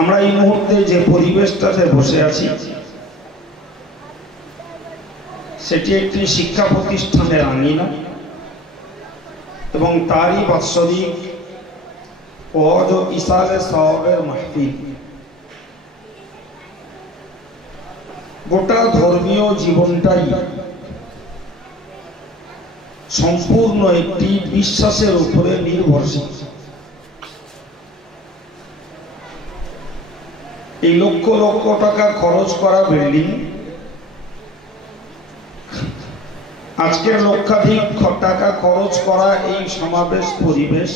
আমরা এই মুহূর্তে যে পরিবেশটাতে বসে আছি সেটি একটি শিক্ষা প্রতিষ্ঠানের আঙিনা এবং তারই বাৎসরিক ওয়াজ ও ইসালে সওয়াবের মাহফিল। গোটা ধর্মীয় জীবনটাই সম্পূর্ণ একটি বিশ্বাসের উপরে নির্ভরশীল। এই লক্ষ লক্ষ টাকা খরচ করা বিল্ডিং, আজকের লক্ষাধিক টাকা খরচ করা এই সমাবেশ পরিবেশ,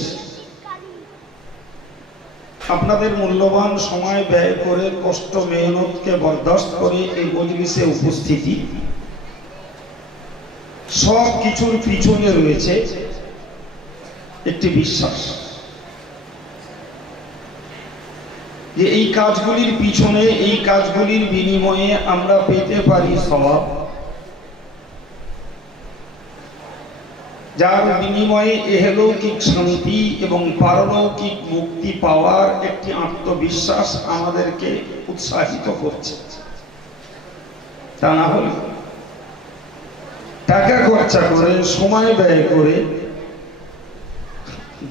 আপনাদের মূল্যবান সময় ব্যয় করে কষ্ট মেহনতকে বরদাস্ত করে এই মজলিসে উপস্থিতি, সব কিছুর পিছনে রয়েছে একটি বিশ্বাস যে এই কাজগুলির পিছনে, এই কাজগুলির বিনিময়ে আমরা পেতে পারি সওয়াব, যার বিনিময়ে ইহলৌকিক শান্তি এবং পারলৌকিক মুক্তি পাওয়ার একটি আত্মবিশ্বাস আমাদেরকে উৎসাহিত করছে। তা না হলে টাকা খরচা করে, সময় ব্যয় করে,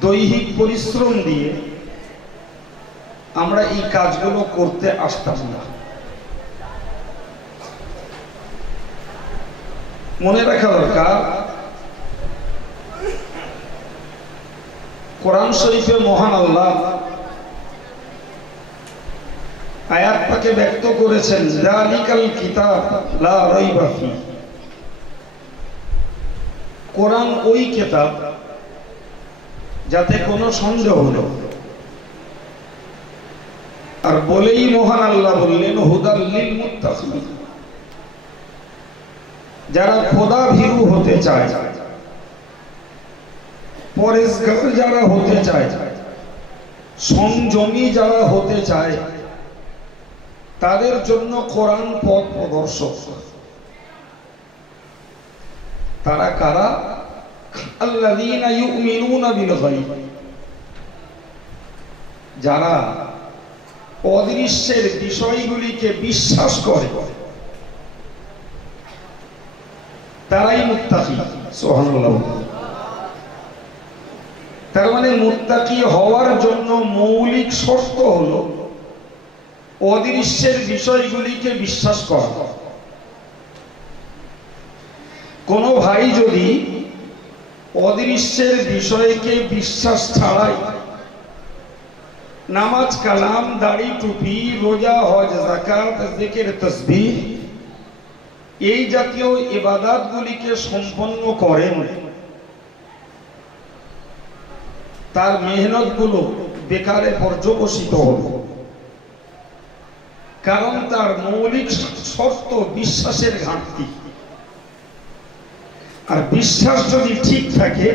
দৈহিক পরিশ্রম দিয়ে আমরা এই কাজগুলো করতে আসতাম না। মনে রাখা দরকার, কোরআন শরীফে মহান আল্লাহ আয়াতটাকে ব্যক্ত করেছেন, যালিকাল কিতাব লা রাইবা ফি। কোরআন ওই কিতাব যাতে কোনো সন্দেহ নেই। আর বলেই মহান আল্লাহ বললেন, হুদাল লিল মুত্তাকিন, যারা খোদা ভীরু হতে চায়, পরেশগার যারা হতে চায়, সংযমী যারা হতে চায়, তাদের জন্য কোরআন পথ প্রদর্শক। তারা কারা? আল্লাযীনা ইউমিনুনা বিল গায়ব, যারা অদৃশ্যের বিষয়গুলিকে বিশ্বাস করে, তারাই মুত্তাকি। সুবহানাল্লাহ। তার মানে মুত্তাকি হওয়ার জন্য মৌলিক শর্ত হলো অদৃশ্যের বিষয়গুলিকে বিশ্বাস করা। কোন ভাই যদি অদৃশ্যের বিষয়কে বিশ্বাস ছাড়াই নামাজ, কালাম, দাড়ি, টুপি, রোজা, হজ, যাকাত, জিকির, তাসবিহ এই জাতীয় ইবাদতগুলিকে সম্পন্ন করেন, তার মেহনতগুলো বেকারে পর্যবসিত হবে। কারণ তার মৌলিক শর্ত বিশ্বাসের ঘাটতি। আর বিশ্বাস যদি ঠিক থাকে,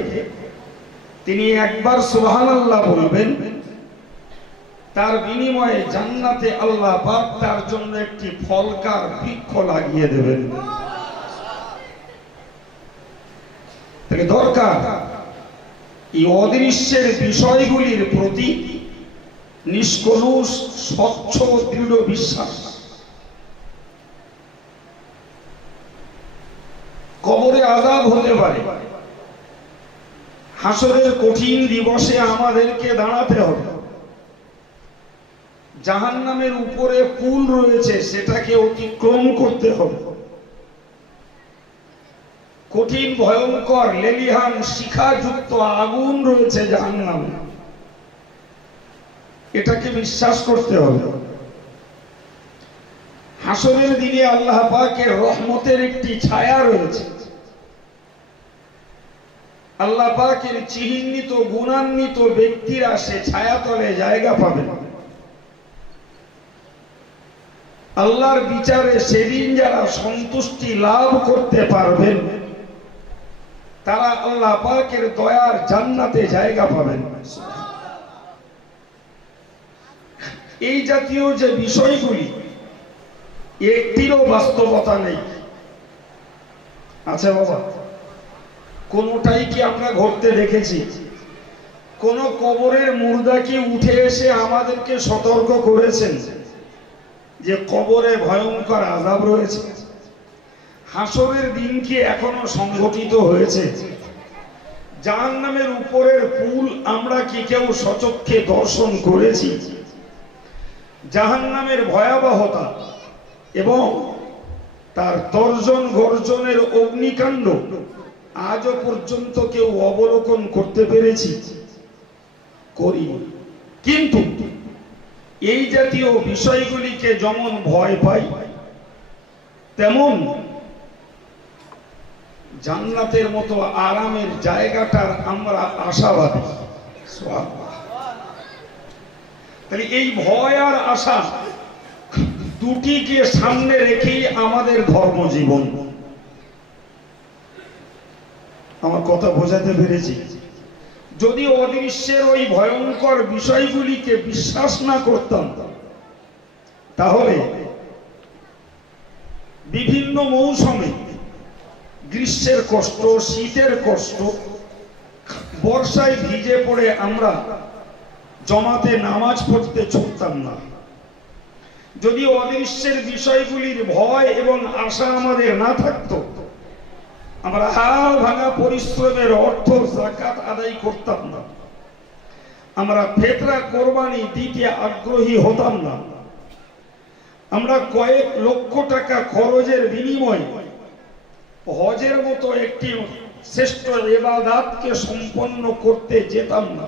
তিনি একবার সুবহানাল্লাহ বলবেন, তার বিনিময়ে জান্নাতে আল্লাহ পাক তার জন্য একটি ফলকার বৃক্ষ লাগিয়ে দেবেন। তাহলে দরকার এই অদৃশ্যের বিষয়গুলির প্রতি নিষ্কলুষ, স্বচ্ছ, দৃঢ় বিশ্বাস। কবরে আযাব হতে পারে, হাসরের কঠিন দিবসে আমাদেরকে দাঁড়াতে হবে, জাহান্নামের উপরে পুল রয়েছে, সেটাকে অতিক্রম করতে হবে, কঠিন ভয়ঙ্কর লেলিহান শিখাযুক্ত আগুন রয়েছে জাহান্নামে, এটাকে বিশ্বাস করতে হবে। হাসরের দিনে আল্লাহ পাকের রহমতের একটি ছায়া রয়েছে, আল্লাহ পাকের চিহ্নিত গুণান্বিত ব্যক্তিরা সে ছায়াতলে জায়গা পাবেন। আল্লাহর বিচারে সেদিন যারা সন্তুষ্টি লাভ করতে পারবেন, তারা আল্লাহ পাকের দয়ার জান্নাতে জায়গা পাবেন। এই জাতীয় যে বিষয়গুলি, একটিরও বাস্তবতা নেই। আচ্ছা বাবা, কোনটাই কি আমরা ঘটতে দেখেছি? কোন কবরের মুর্দা কি উঠে এসে আমাদেরকে সতর্ক করেছেন যে কবরে ভয়ঙ্কর আযাব রয়েছে? হাসরের দিন কি এখনো সংগঠিত হয়েছে? জাহান্নামের উপরের পুল আমরা কি কেউ সচক্ষে দর্শন করেছি? জাহান্নামের ভয়াবহতা এবং তার তর্জন গর্জনের অগ্নিকাণ্ড আজও পর্যন্ত কেউ অবলোকন করতে পেরেছি? করি। কিন্তু এই জাতীয় বিষয়গুলিকে যেমন ভয় পাই, তেমন জান্নাতের মতো আরামের জায়গাটার আমরা আশাবাদী। তাহলে এই ভয় আর আশা দুটিকে সামনে রেখেই আমাদের ধর্মজীবন। আমার কথা বোঝাতে পেরেছি? যদি অদৃশ্যের ওই ভয়ঙ্কর বিষয়গুলিকে বিশ্বাস না করতাম, তাহলে বিভিন্ন মৌসুমে গ্রীষ্মের কষ্ট, শীতের কষ্ট, বর্ষায় ভিজে পড়ে আমরা জমাতে নামাজ পড়তে ছুটতাম না। যদি অদৃশ্যের বিষয়গুলির ভয় এবং আশা আমাদের না থাকতো, আমরা হাল ভাঙা পরিশ্রমের অর্থ যাকাত আদায় করতাম না, আমরা ফিতরা কোরবানি দিতে আগ্রহী হতাম না, আমরা কয়েক লক্ষ টাকা খরচের বিনিময়ে হজের মতো একটি শ্রেষ্ঠ ইবাদতকে সম্পন্ন করতে যেতাম না।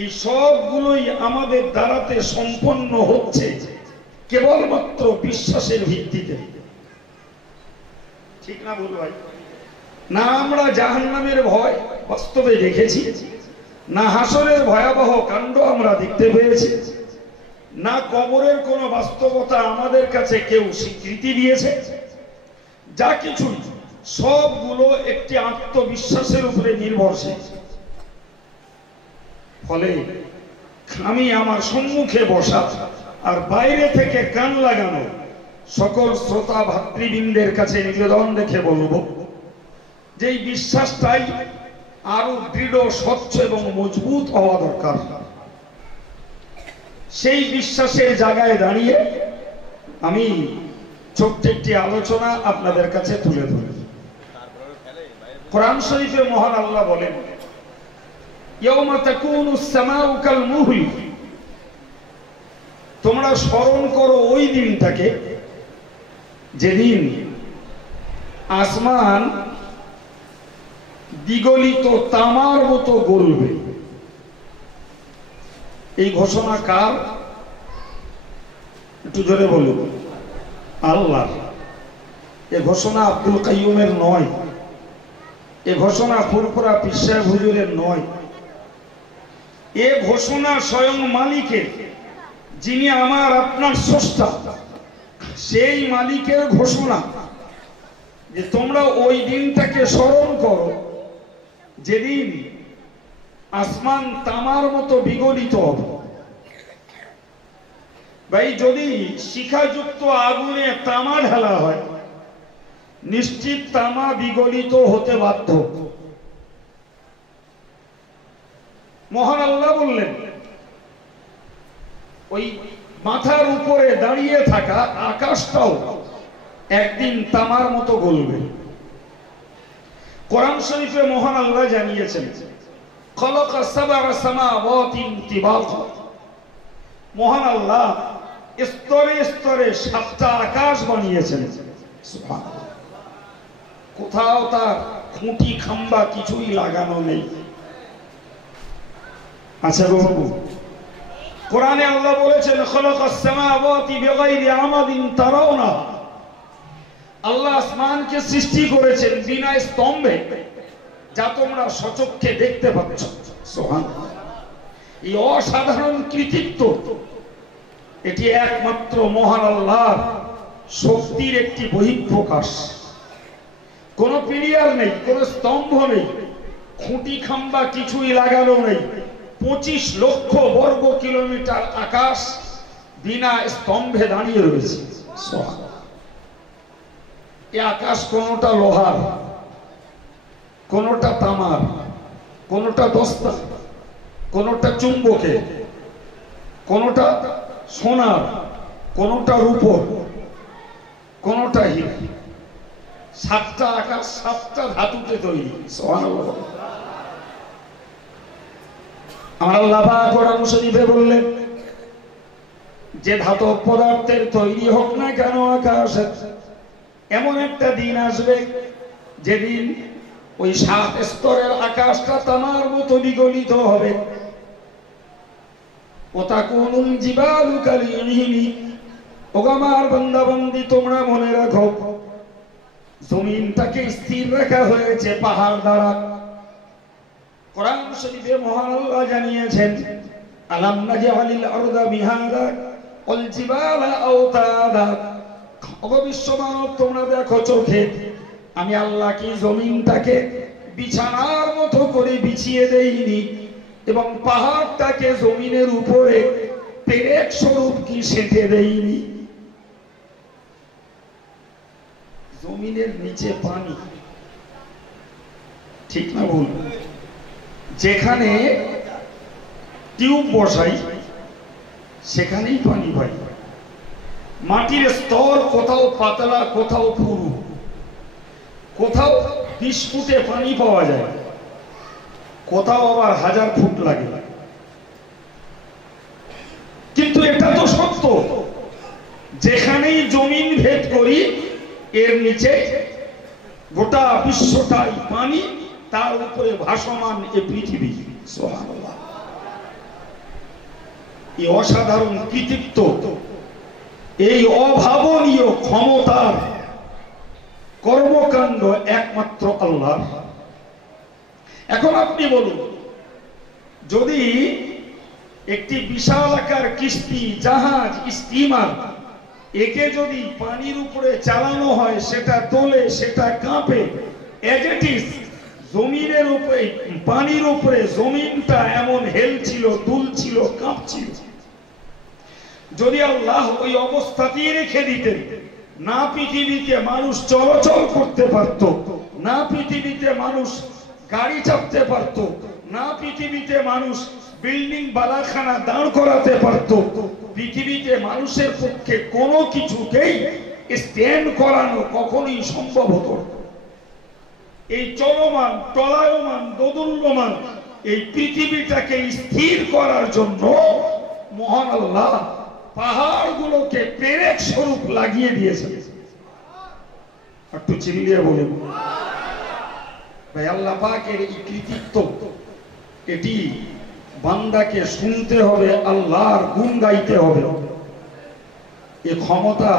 এই সবগুলোই আমাদের দ্বারাতে সম্পন্ন হচ্ছে কেবলমাত্র বিশ্বাসের ভিত্তিতে। ঠিক না বল ভাই? না আমরা জাহান্নামের ভয় বাস্তবে দেখেছি, না হাসরের ভয়াবহ কাণ্ড আমরা দেখতে পেয়েছি, না কবরের কোনো বাস্তবতা আমাদের কাছে কেউ স্বীকৃতি দিয়েছে। যা কিছু সবগুলো একটি আত্মবিশ্বাসের উপরে নির্ভরশীল। ফলে আমি আমার সম্মুখে বসা আর বাইরে থেকে কান লাগানো সকল শ্রোতা ভাতৃবৃন্দের কাছে নিবেদন রেখে বলবো যে এই বিশ্বাসটাই আরো দৃঢ়, স্বচ্ছ এবং মজবুত হওয়া দরকার। সেই বিশ্বাসের জায়গায় দাঁড়িয়ে আমি ছোট্ট একটি আলোচনা আপনাদের কাছে তুলে ধরি। কোরআন শরীফে মহান আল্লাহ বলেন, ইয়াউমা তাকুনুস সামাউ কাল মুহল, তোমরা স্মরণ করো ওই দিনটাকে যেদিন আসমান দ্বিগলিত তামার মতো গলবে। এই ঘোষণা কার? একটু জোরে বলুন। আল্লাহ। এ ঘোষণা আব্দুল কাইয়ুমের নয়, এ ঘোষণা ফুরফুরা পীর সাহেব হুজুরের নয়, এ ঘোষণা স্বয়ং মালিকের, যিনি আমার আপনার স্রষ্টা, সেই মালিকের ঘোষণা যে তোমরা ওই দিনটাকে স্মরণ করো যেদিন আসমান তামার মতো বিগলিত হবে। ভাই, যদি শিখাযুক্ত আগুনে তামা ঢালা হয়, নিশ্চিত তামা বিগলিত হতে বাধ্য। মহান আল্লাহ বললেন, ওই মাথার উপরে দাঁড়িয়ে থাকা আকাশটাও একদিন তামার মতো গলবে। কোরআন শরীফে মহান আল্লাহ জানিয়েছেন, খালাকা সাবআ সামাওয়াতি তিবাকা, মহান আল্লাহ স্তরে স্তরে 7টা আকাশ বানিয়েছেন। সুবহানাল্লাহ। কোথাও তার খুঁটি খাম্বা কিছুই লাগানো নেই। আচ্ছা বাবু, কোরআনে আল্লাহ বলেছেন, খালাকাস সামাওয়াতি বিগাইরি আমাদিন তারাউনা, আল্লাহ আসমানকে সৃষ্টি করেছেন বিনা স্তম্ভে, যা তোমরা সচক্ষে দেখতে পাচ্ছ। সুবহানাল্লাহ। এই অসাধারণ কৃতিত্ব, এটি একমাত্র মহান আল্লাহর শক্তির একটি বহিঃপ্রকাশ। কোন পিলিয়ার নেই, কোন স্তম্ভ নেই, খুঁটি খাম্বা কিছুই লাগানো নেই। 25 লক্ষ বর্গ কিলোমিটার আকাশ বিনা স্তম্ভে দাঁড়িয়ে রয়েছে। এই আকাশ কোনটা লোহার, কোনটা তামার, কোনটা দস্তা, কোনোটা চুম্বকে, কোনোটা সোনার, কোনোটা রূপোর, কোনোটা হীরা। 7টা আকাশ 7টা ধাতুতে তৈরি। সুবহানাল্লাহ। আমার আল্লাহ পাক কোরআন শরীফে বললেন যে ধাতব পদার্থের তৈরি হোক না কেন আকাশের, এমন একটা দিন আসবে যেদিন ওই 7 স্তরের আকাশটা তামার মতো বিগলিত হবে। ওয়াতাকুনুল জিবালু কালিহিনি, ওগো আমার বান্দা বান্দি তোমরা মনে রাখো, জমিনটাকে স্থির রাখা হয়েছে পাহাড় দ্বারা। কোরআন শরীফে মহান আল্লাহ জানিয়েছেন, আলাম নাজআলিল আরদা মিহাদা ওয়াল জিবালা আওতাদা। ওগো বিশ্বমানব তোমরা দেখো চোখে, আমি আল্লাহ কি জমিনটাকে বিছানার মতো করে বিছিয়ে দেইনি, এবং পাহাড়টাকে জমিনের উপরে পেরেক স্বরূপ কি সেঁটে দেইনি। জমিনের নিচে পানি, ঠিক না ভুল? যেখানে টিউব বসাই সেখানেই পানি পাই। মাটির স্তর কোথাও পাতলা, কোথাও পুরু, কোথাও 20 ফুটে পানি পাওয়া যায়, কোথাও আবার 1000 ফুট লাগে। কিন্তু এটা তো সত্য, যেখানেই জমিন ভেদ করি এর নিচে গোটা বিশ্বটাই পানি, তার উপরে ভাসমান এ পৃথিবী। সুবহানাল্লাহ। এই অসাধারণ কৃতিত্ব, এই অভাবনীয় ক্ষমতার কর্মকাণ্ড একমাত্র আল্লাহর। এখন আপনি বলুন, যদি একটি বিশাল আকার কিস্তি, জাহাজ, স্টিমার, একে যদি পানির উপরে চালানো হয়, সেটা তোলে, সেটা কাঁপে। এজ ইট ইজ জমিনের উপরে, পানির উপরে জমিনটা এমন হেলছিল, দুলছিল, কাঁপছিল। যদি আল্লাহ ওই অবস্থাতেই রেখে দিতেন, না পৃথিবীতে মানুষ চলাচল করতে পারত, না পৃথিবীতে মানুষ গাড়ি চাপতে পারত, না পৃথিবীতে মানুষ বিল্ডিং বালাখানা দাঁড় করাতে পারত, পৃথিবীতে মানুষের পক্ষে কোনো কিছুকেই স্ট্যান্ড করানো কখনোই সম্ভব হতো না। এই চলমান, টলায়মান, দোদুল্যমান এই পৃথিবীটাকে স্থির করার জন্য মহান আল্লাহ পাহাড়গুলোকে পেরেক স্বরূপ লাগিয়ে দিয়েছে। একটু চিল্লিয়ে বলেন ভাই, আল্লাহ পাকের এই কৃতিত্ব, এটি বান্দাকে শুনতে হবে, আল্লাহর গুণ গাইতে হবে। এ ক্ষমতা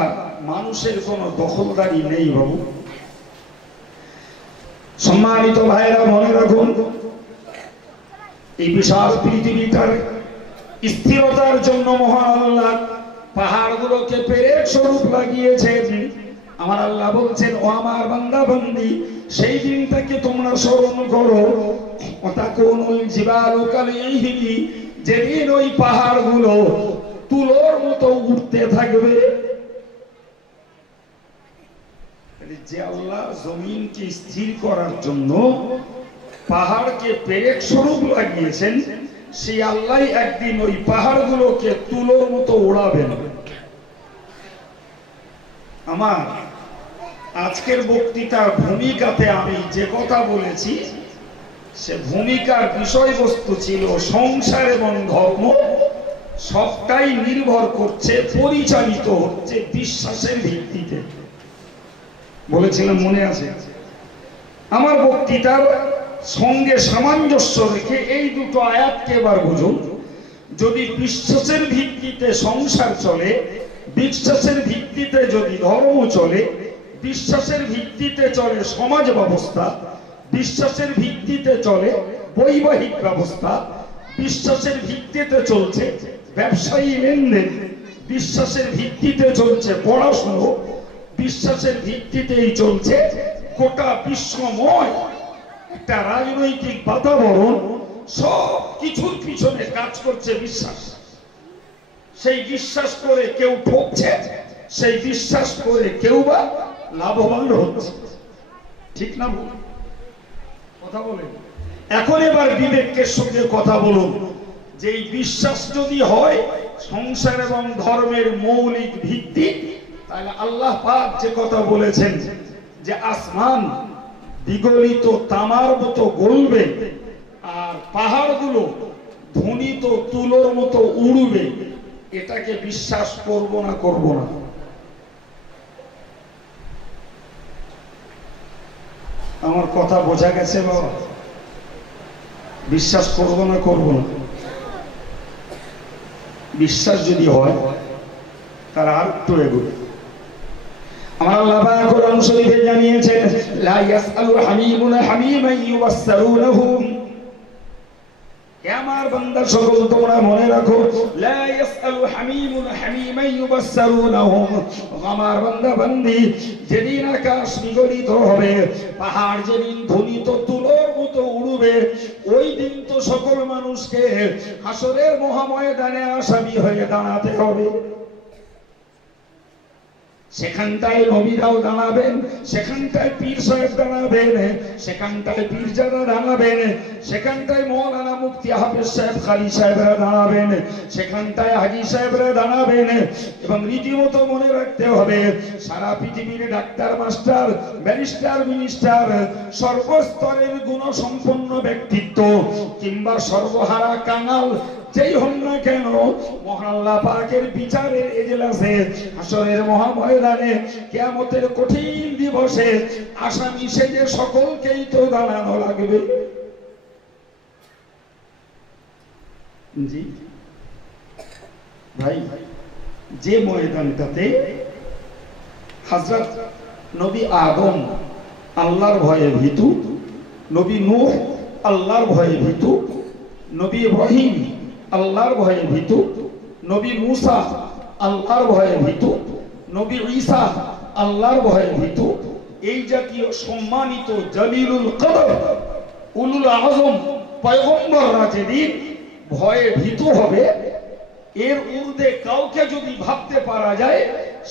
মানুষের কোনো দখলদারি নেই বাবু। সম্মানিত ভাইরা মনে রাখুন, এই বিশাল পৃথিবীটার স্থিরতার জন্য মহান আল্লাহ পাহাড়গুলোকে পেরেক স্বরূপ লাগিয়েছেন। আমার আল্লাহ বলছেন, ও আমার বান্দা বান্দি, সেই দিনটাকে তোমরা স্মরণ করো। ওয়াতাকুনুল জিবালু কালিহিনি, যেদিন ওই পাহাড়গুলো তুলোর মতো উঠতে থাকবে। যে আল্লাহ জমিনকে স্থির করার জন্য পাহাড়কে পেরেক স্বরূপ লাগিয়েছেন, সেই আল্লাহ একদিন ওই পাহাড়গুলোকে তুলোর মতো ওড়াবেন। আমার আজকের বক্তৃতার ভূমিকাতে আমি যে কথা বলেছি, সে ভূমিকার বিষয়বস্তু ছিল সংসার এবং ধর্ম সবটাই নির্ভর করছে, পরিচালিত হচ্ছে বিশ্বাসের ভিত্তিতে। বলেছিলাম, মনে আছে? আমার বক্তৃতার সঙ্গে সামঞ্জস্য রেখে এই দুটো আয়াতকে এবার বুঝুন। যদি বিশ্বাসের ভিত্তিতে সংসার চলে, বিশ্বাসের ভিত্তিতে যদি ধর্ম চলে, বিশ্বাসের ভিত্তিতে চলে সমাজ ব্যবস্থা, বিশ্বাসের ভিত্তিতে চলে বৈবাহিক ব্যবস্থা, বিশ্বাসের ভিত্তিতে চলছে ব্যবসায়ী লেনদেন, বিশ্বাসের ভিত্তিতে চলছে পড়াশুনো, বিশ্বাসের ভিত্তিতেই চলছে গোটা বিশ্বময় একটা রাজনৈতিক বাতাবরণ। সব কিছুর পিছনে কাজ করছে বিশ্বাস। সেই বিশ্বাস করে কেউ ঠকছে, সেই বিশ্বাস করে কেউ বা লাভবান হচ্ছে। ঠিক না ভুল? কথা বলেন। এখন এবার বিবেকের সঙ্গে কথা বলুন। যে বিশ্বাস যদি হয় সংসার এবং ধর্মের মৌলিক ভিত্তি, তাহলে আল্লাহ পাক যে কথা বলেছেন যে আসমান বিগলিত তামার মতো গলবে আর পাহাড়গুলো ধ্বনিত তুলোর মতো উড়বে, এটাকে বিশ্বাস করব না করব না? আমার কথা বোঝা গেছে বাবা? বিশ্বাস করব না করব না? বিশ্বাস যদি হয় তারা আর একটু এগোবে। আমার আল্লাহ পাক কোরআন শরীফে জানিয়েছেন, লা ইয়াসআলু হামিমুন হামিমান ইউবাসসিরুনাহু। হে আমার বান্দা সকল, তোমরা মনে রাখো, লা ইয়াসআলু হামিমুন হামিমান ইউবাসসিরুনাহু। আমার বান্দা বান্দি, যেদিন আকাশ বিগলিত হবে, পাহাড় যেদিন ধ্বনিত তুলোর মতো উড়বে, ওই দিন তো সকল মানুষকে হাসরের মহাময়দানে আসামি হয়ে দাঁড়াতে হবে। সেখানটায় নবীরাও দাঁড়াবেন, সেখানটায় পীর সাহেব দাঁড়াবেন, সেখানটায় পীরজাদা দাঁড়াবেন, সেখানটায় মৌলানা মুফতি হাফেজ সাহেব খালি সাহেবরা দাঁড়াবেন, সেখানটায় হাজি সাহেবরা দাঁড়াবেন। এবং রীতিমতো মনে রাখতে হবে, সারা পৃথিবীর ডাক্তার, মাস্টার, ব্যারিস্টার, মিনিস্টার, সর্বস্তরের গুণসম্পন্ন ব্যক্তিত্ব কিংবা সর্বহারা কাঙাল যেই হন না কেন, মহান আল্লাহ পাকের বিচারের এজলাসে, হাসরের মহাময়দানে, কিয়ামতের কঠিন দিবসে আসামি সেজে সকলকেই তো দাঁড়ানো লাগবে। জি ভাই, যে ময়দানটাতে হযরত নবী আদম আল্লাহর ভয়ে ভীতু, নবী নূহ আল্লাহর ভয়ে ভীতু, নবী ইব্রাহিম আল্লাহর ভয়ে ভীতু, নবী মুসা আল্লাহর ভয়ে ভীতু, নবী ঈসা আল্লাহর ভয়ে ভীতু, এই জাতীয় সম্মানিত জলিলুল কদর উলুল আযম পয়গম্বররা যেদিন ভয়ে ভীতু হবে, এর ঊর্ধ্বে কাউকে যদি ভাবতে পারা যায়,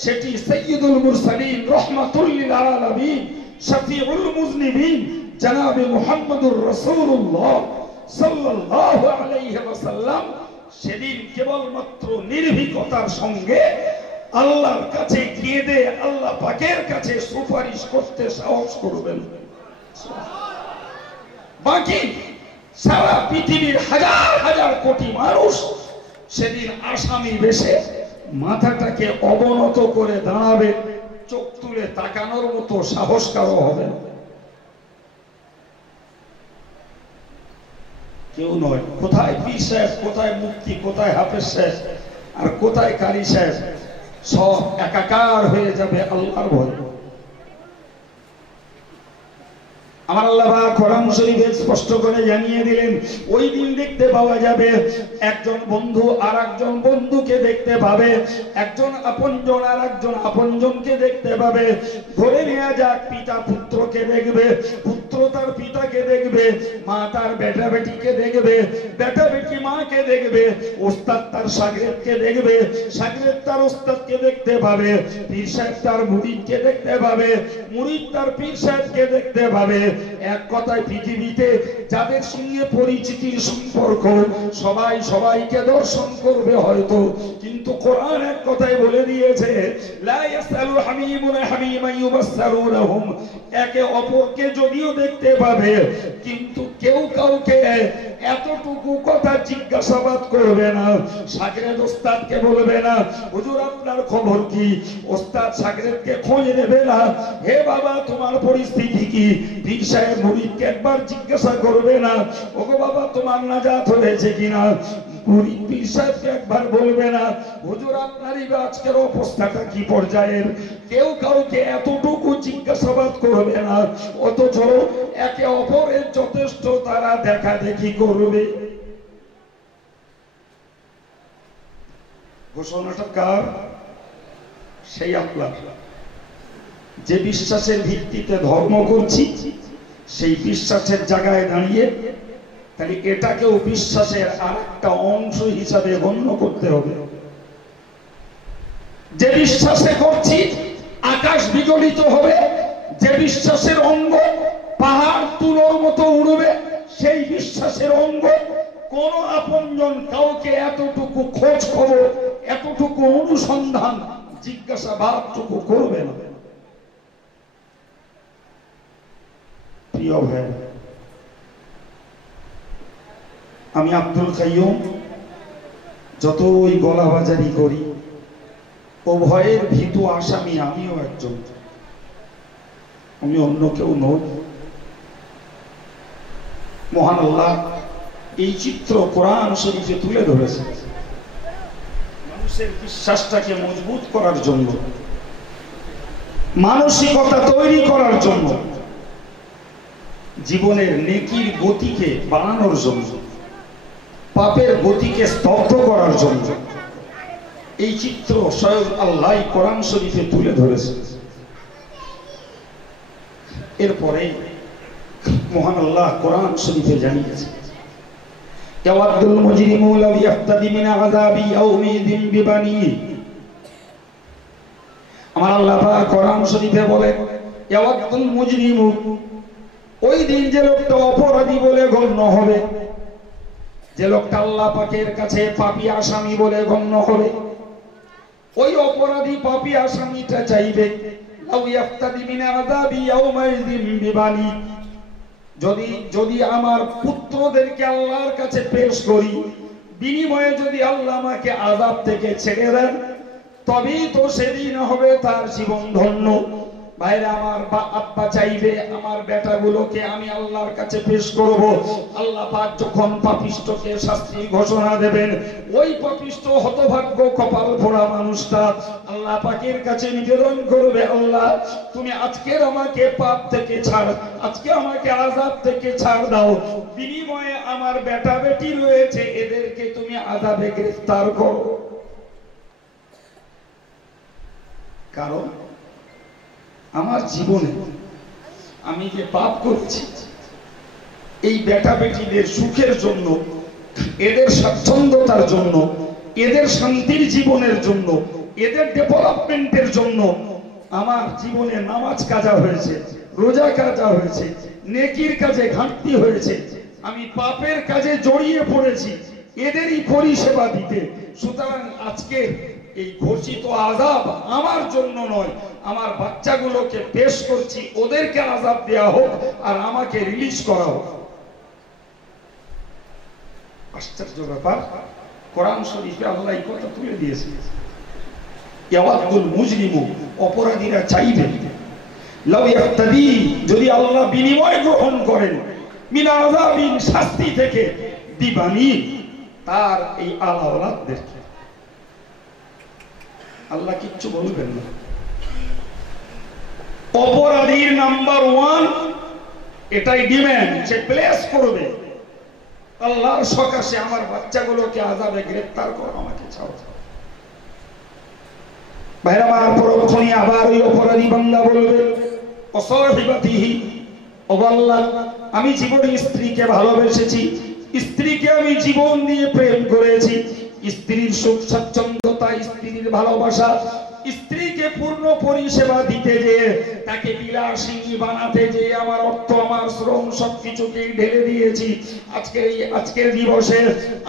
সেটি সাইয়্যিদুল মুরসালিন রাহমাতুল লিল আলামিন শফিউল মুজনিবিন জনাবে মুহাম্মদুর রাসূলুল্লাহ সাল্লাল্লাহু আলাইহি ওয়াসাল্লাম সেদিন কেবলমাত্র নির্ভীকতার সঙ্গে আল্লাহর কাছে কেঁদে আল্লাহ পাকের কাছে সুপারিশ করতে সাহস করবেন। বাকি সারা পৃথিবীর হাজার হাজার কোটি মানুষ সেদিন আসামি বেশে মাথাটাকে অবনত করে দাঁড়াবে, চোখ তুলে তাকানোর মতো সাহস কারো হবে না, কেউ নয়। কোথায় পীর সাহেব, কোথায় মুফতি, কোথায় হাফেজ সাহেব, আর কোথায় কারি সাহেব, সব একাকার হয়ে যাবে আল্লাহর ভয়ে। আমার আল্লাহ পাক কোরআন শরীফে স্পষ্ট করে জানিয়ে দিলেন, ওই দিন দেখতে পাওয়া যাবে একজন বন্ধু আর একজন বন্ধুকে দেখতে পাবে, একজন আপনজন আর একজন আপনজনকে দেখতে পাবে। ধরে নেওয়া যাক, পিতা পুত্রকে দেখবে, পুত্র তার পিতাকে দেখবে, মা তার বেটা বেটিকে দেখবে, বেটা বেটি মাকে দেখবে, ওস্তাদ তার শাগির্দকে দেখবে, শাগির্দ তার ওস্তাদকে দেখতে পাবে, পীর সাহেব তার মুরিদকে দেখতে পাবে, মুরিদ তার পীর সাহেবকে দেখতে পাবে। এক কথায় পৃথিবীতে যাদের সঙ্গে পরিচিতির সম্পর্ক, সবাই সবাইকে দর্শন করবে হয়তো, কিন্তু কোরআন এক কথায় বলে দিয়েছে, লা ইয়াসআলু হামিমুন হামিমান ইউবাসসিরুনাহুম। একে অপরকে যদিও দেখতে পাবে, কিন্তু কেউ কাউকে এতটুকু কথা জিজ্ঞাসাবাদ করবে না। শাগির্দ ওস্তাদকে বলবে না, হুজুর আপনার খবর কি? ওস্তাদ শাগির্দকে খোঁজ নেবে না, হে বাবা তোমার পরিস্থিতি কি? পীর সাহেব মুরিদকে একবার জিজ্ঞাসা করবে না, ওগো বাবা তোমার নাজাত হয়েছে কিনা? মুরিদ পীর সাহেবকে একবার বলবে না, হুজুর আপনারই আজকের অবস্থাটা কি পর্যায়ের? কেউ কাউকে এতটুকু জিজ্ঞাসাবাদ করবে না, অথচ একে অপরের যথেষ্ট তারা দেখা দেখি করবে। ঘোষণাটা কার? সেই আপনার। যে বিশ্বাসের ভিত্তিতে ধর্ম করছি, সেই বিশ্বাসের জায়গায় দাঁড়িয়ে তাহলে এটাকেও বিশ্বাসের আর একটা অংশ হিসাবে গণ্য করতে হবে। যে বিশ্বাসে করছি আকাশ বিগলিত হবে, যে বিশ্বাসের অঙ্গ পাহাড় তুলোর মতো উড়বে, সেই বিশ্বাসের অঙ্গ কোন আপন আপনজন কাউকে এতটুকু খোঁজ খবর, এতটুকু অনুসন্ধান, জিজ্ঞাসাবাদটুকু করবে না। প্রিয় ভাই, আমি আব্দুল কাইয়ুম যতই গলাবাজারি করি, ও ভয়ের ভীতু আসামি আমিও একজন, আমি অন্য কেউ নই। মহান আল্লাহ এই চিত্র কোরআন শরীফে তুলে ধরেছে মানুষের বিশ্বাসটাকে মজবুত করার জন্য, মানসিকতা তৈরি করার জন্য, জীবনের নেকির গতিকে বাড়ানোর জন্য, পাপের গতিকে স্তব্ধ করার জন্য এই চিত্র স্বয়ং আল্লাহ কোরআন শরীফে তুলে ধরেছে। এরপরে মহান আল্লাহ কোরআন শরীফে জানিয়েছে, ইয়াওয়াদুল মুজরিমু লাউ ইয়াফতাদি মিন আযাবি ইয়াউমিদিন বিবানিহি। আমার আল্লাহ পাক কোরআন শরীফে বলেন, ইয়াওয়াদুল মুজরিমু, ওই দিন যে লোকটা অপরাধী বলে গণ্য হবে, যে লোকটা আল্লাহ পাকের কাছে পাপী আসামি বলে গণ্য হবে, ওই অপরাধী পাপী আসামিটা চাইবে লাউ ইয়াফতাদি মিন আযাবি ইয়াউমাইযিন বিবানি, যদি আমার পুত্রদেরকে আল্লাহর কাছে পেশ করি, বিনিময়ে যদি আল্লাহ আমাকে আযাব থেকে ছেড়ে দেন, তবেই তো সেদিন হবে তার জীবন ধন্য। ভাইরা আমার, আব্বা চাইবে আমার বেটাগুলোকে আমি আল্লাহর কাছে পেশ করব। আল্লাহ পাক যখন পাপিষ্ঠকে শাস্তির ঘোষণা দেবেন, ওই পাপিষ্ঠ হতভাগ্য কপাল পোড়া মানুষটা আল্লাহ পাকের কাছে নিবেদন করবে, আল্লাহ তুমি আজকের আমাকে পাপ থেকে ছাড়, আজকে আমাকে আযাব থেকে ছাড় দাও, বিনিময়ে আমার বেটা বেটি রয়েছে এদেরকে তুমি আযাবে গ্রেফতার করো। কারণ আমার জীবনে আমি যে পাপ করছি, এই বেটা বেটিদের সুখের জন্য, এদের স্বাচ্ছন্দ্যতার জন্য, এদের শান্তির জীবনের জন্য, এদের ডেভেলপমেন্টের জন্য আমার জীবনে নামাজ কাজা হয়েছে, রোজা কাজা হয়েছে, নেকির কাজে ঘাটতি হয়েছে, আমি পাপের কাজে জড়িয়ে পড়েছি এদেরই পরিষেবা দিতে। সুতরাং আজকে এই ঘোষিত আযাব আমার জন্য নয়, আমার বাচ্চাগুলোকে পেশ করছি, ওদেরকে আযাব দেয়া হোক আর আমাকে রিলিজ করা হোক। আশ্চর্য ব্যাপার, কোরআন শরীফে আল্লাহ এই কথা তুলে দিয়েছে। ইয়াওয়াদুল মুজরিমু, অপরাধীরা চাইবে, লাউ ইয়াফতাদি, যদি আল্লাহ বিনিময় গ্রহণ করেন, মিন আযাবিন, শাস্তি থেকে, বিবানি, তার এই আওলাদদেরকে। আল্লাহ কিচ্ছু বলবেন না। অপরাধীর নাম্বার 1 এটাই ডিমান্ড, সে প্লেস করবে আল্লাহর সকাশে আমার বাচ্চাগুলোকে আযাবে গ্রেফতার করো, আমাকে ছাড়ো। ভাইরা আমার, পরক্ষণে আবার ওই অপরাধী বান্দা বলবে, অসাহিবাতিহি, ও আল্লাহ আমি জীবনে স্ত্রীকে ভালোবেসেছি, স্ত্রীকে আমি জীবন দিয়ে প্রেম করেছি, স্ত্রীর সুখ স্বাচ্ছন্দ্যতা, স্ত্রীর ভালোবাসা, স্ত্রীকে পূর্ণ পরিষেবা দিতে যে, তাকে বিলাসিনী বানাতে যে আমার অর্থ, আমার শ্রম সবকিছুকে ঢেলে দিয়েছি। আজকের দিবসে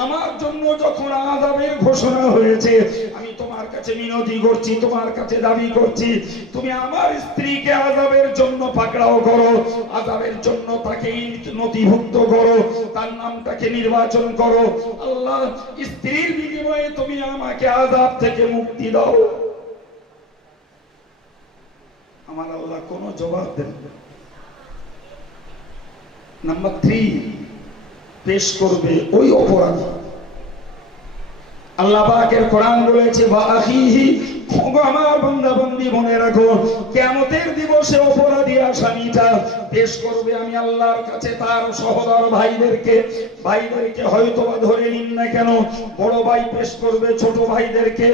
আমার জন্য যখন আযাবের ঘোষণা হয়েছে, আমি তোমার কাছে মিনতি করছি, তোমার কাছে দাবি করছি, তুমি আমার স্ত্রীকে আযাবের জন্য পাকড়াও করো, আযাবের জন্য তাকে নথিভুক্ত করো, তার নামটাকে নির্বাচন করো। আল্লাহ, স্ত্রীর বিনিময়ে তুমি আমাকে আযাব থেকে মুক্তি দাও। আমার আল্লাহ কোনো জবাব দেন। নাম্বার 3 পেশ করবে ওই অপরাধী। আল্লাহ পাকের কোরআন বলেছে, ওয়া আখিহি, আমার বান্দা বান্দি মনে রাখো, কিয়ামতের দিবসে অপরাধী আসামিটা পেশ করবে আমি আল্লাহর কাছে তার সহোদর ভাইদেরকে হয়তোবা ধরে নিন না কেন, বড় ভাই পেশ করবে ছোট ভাইদেরকে।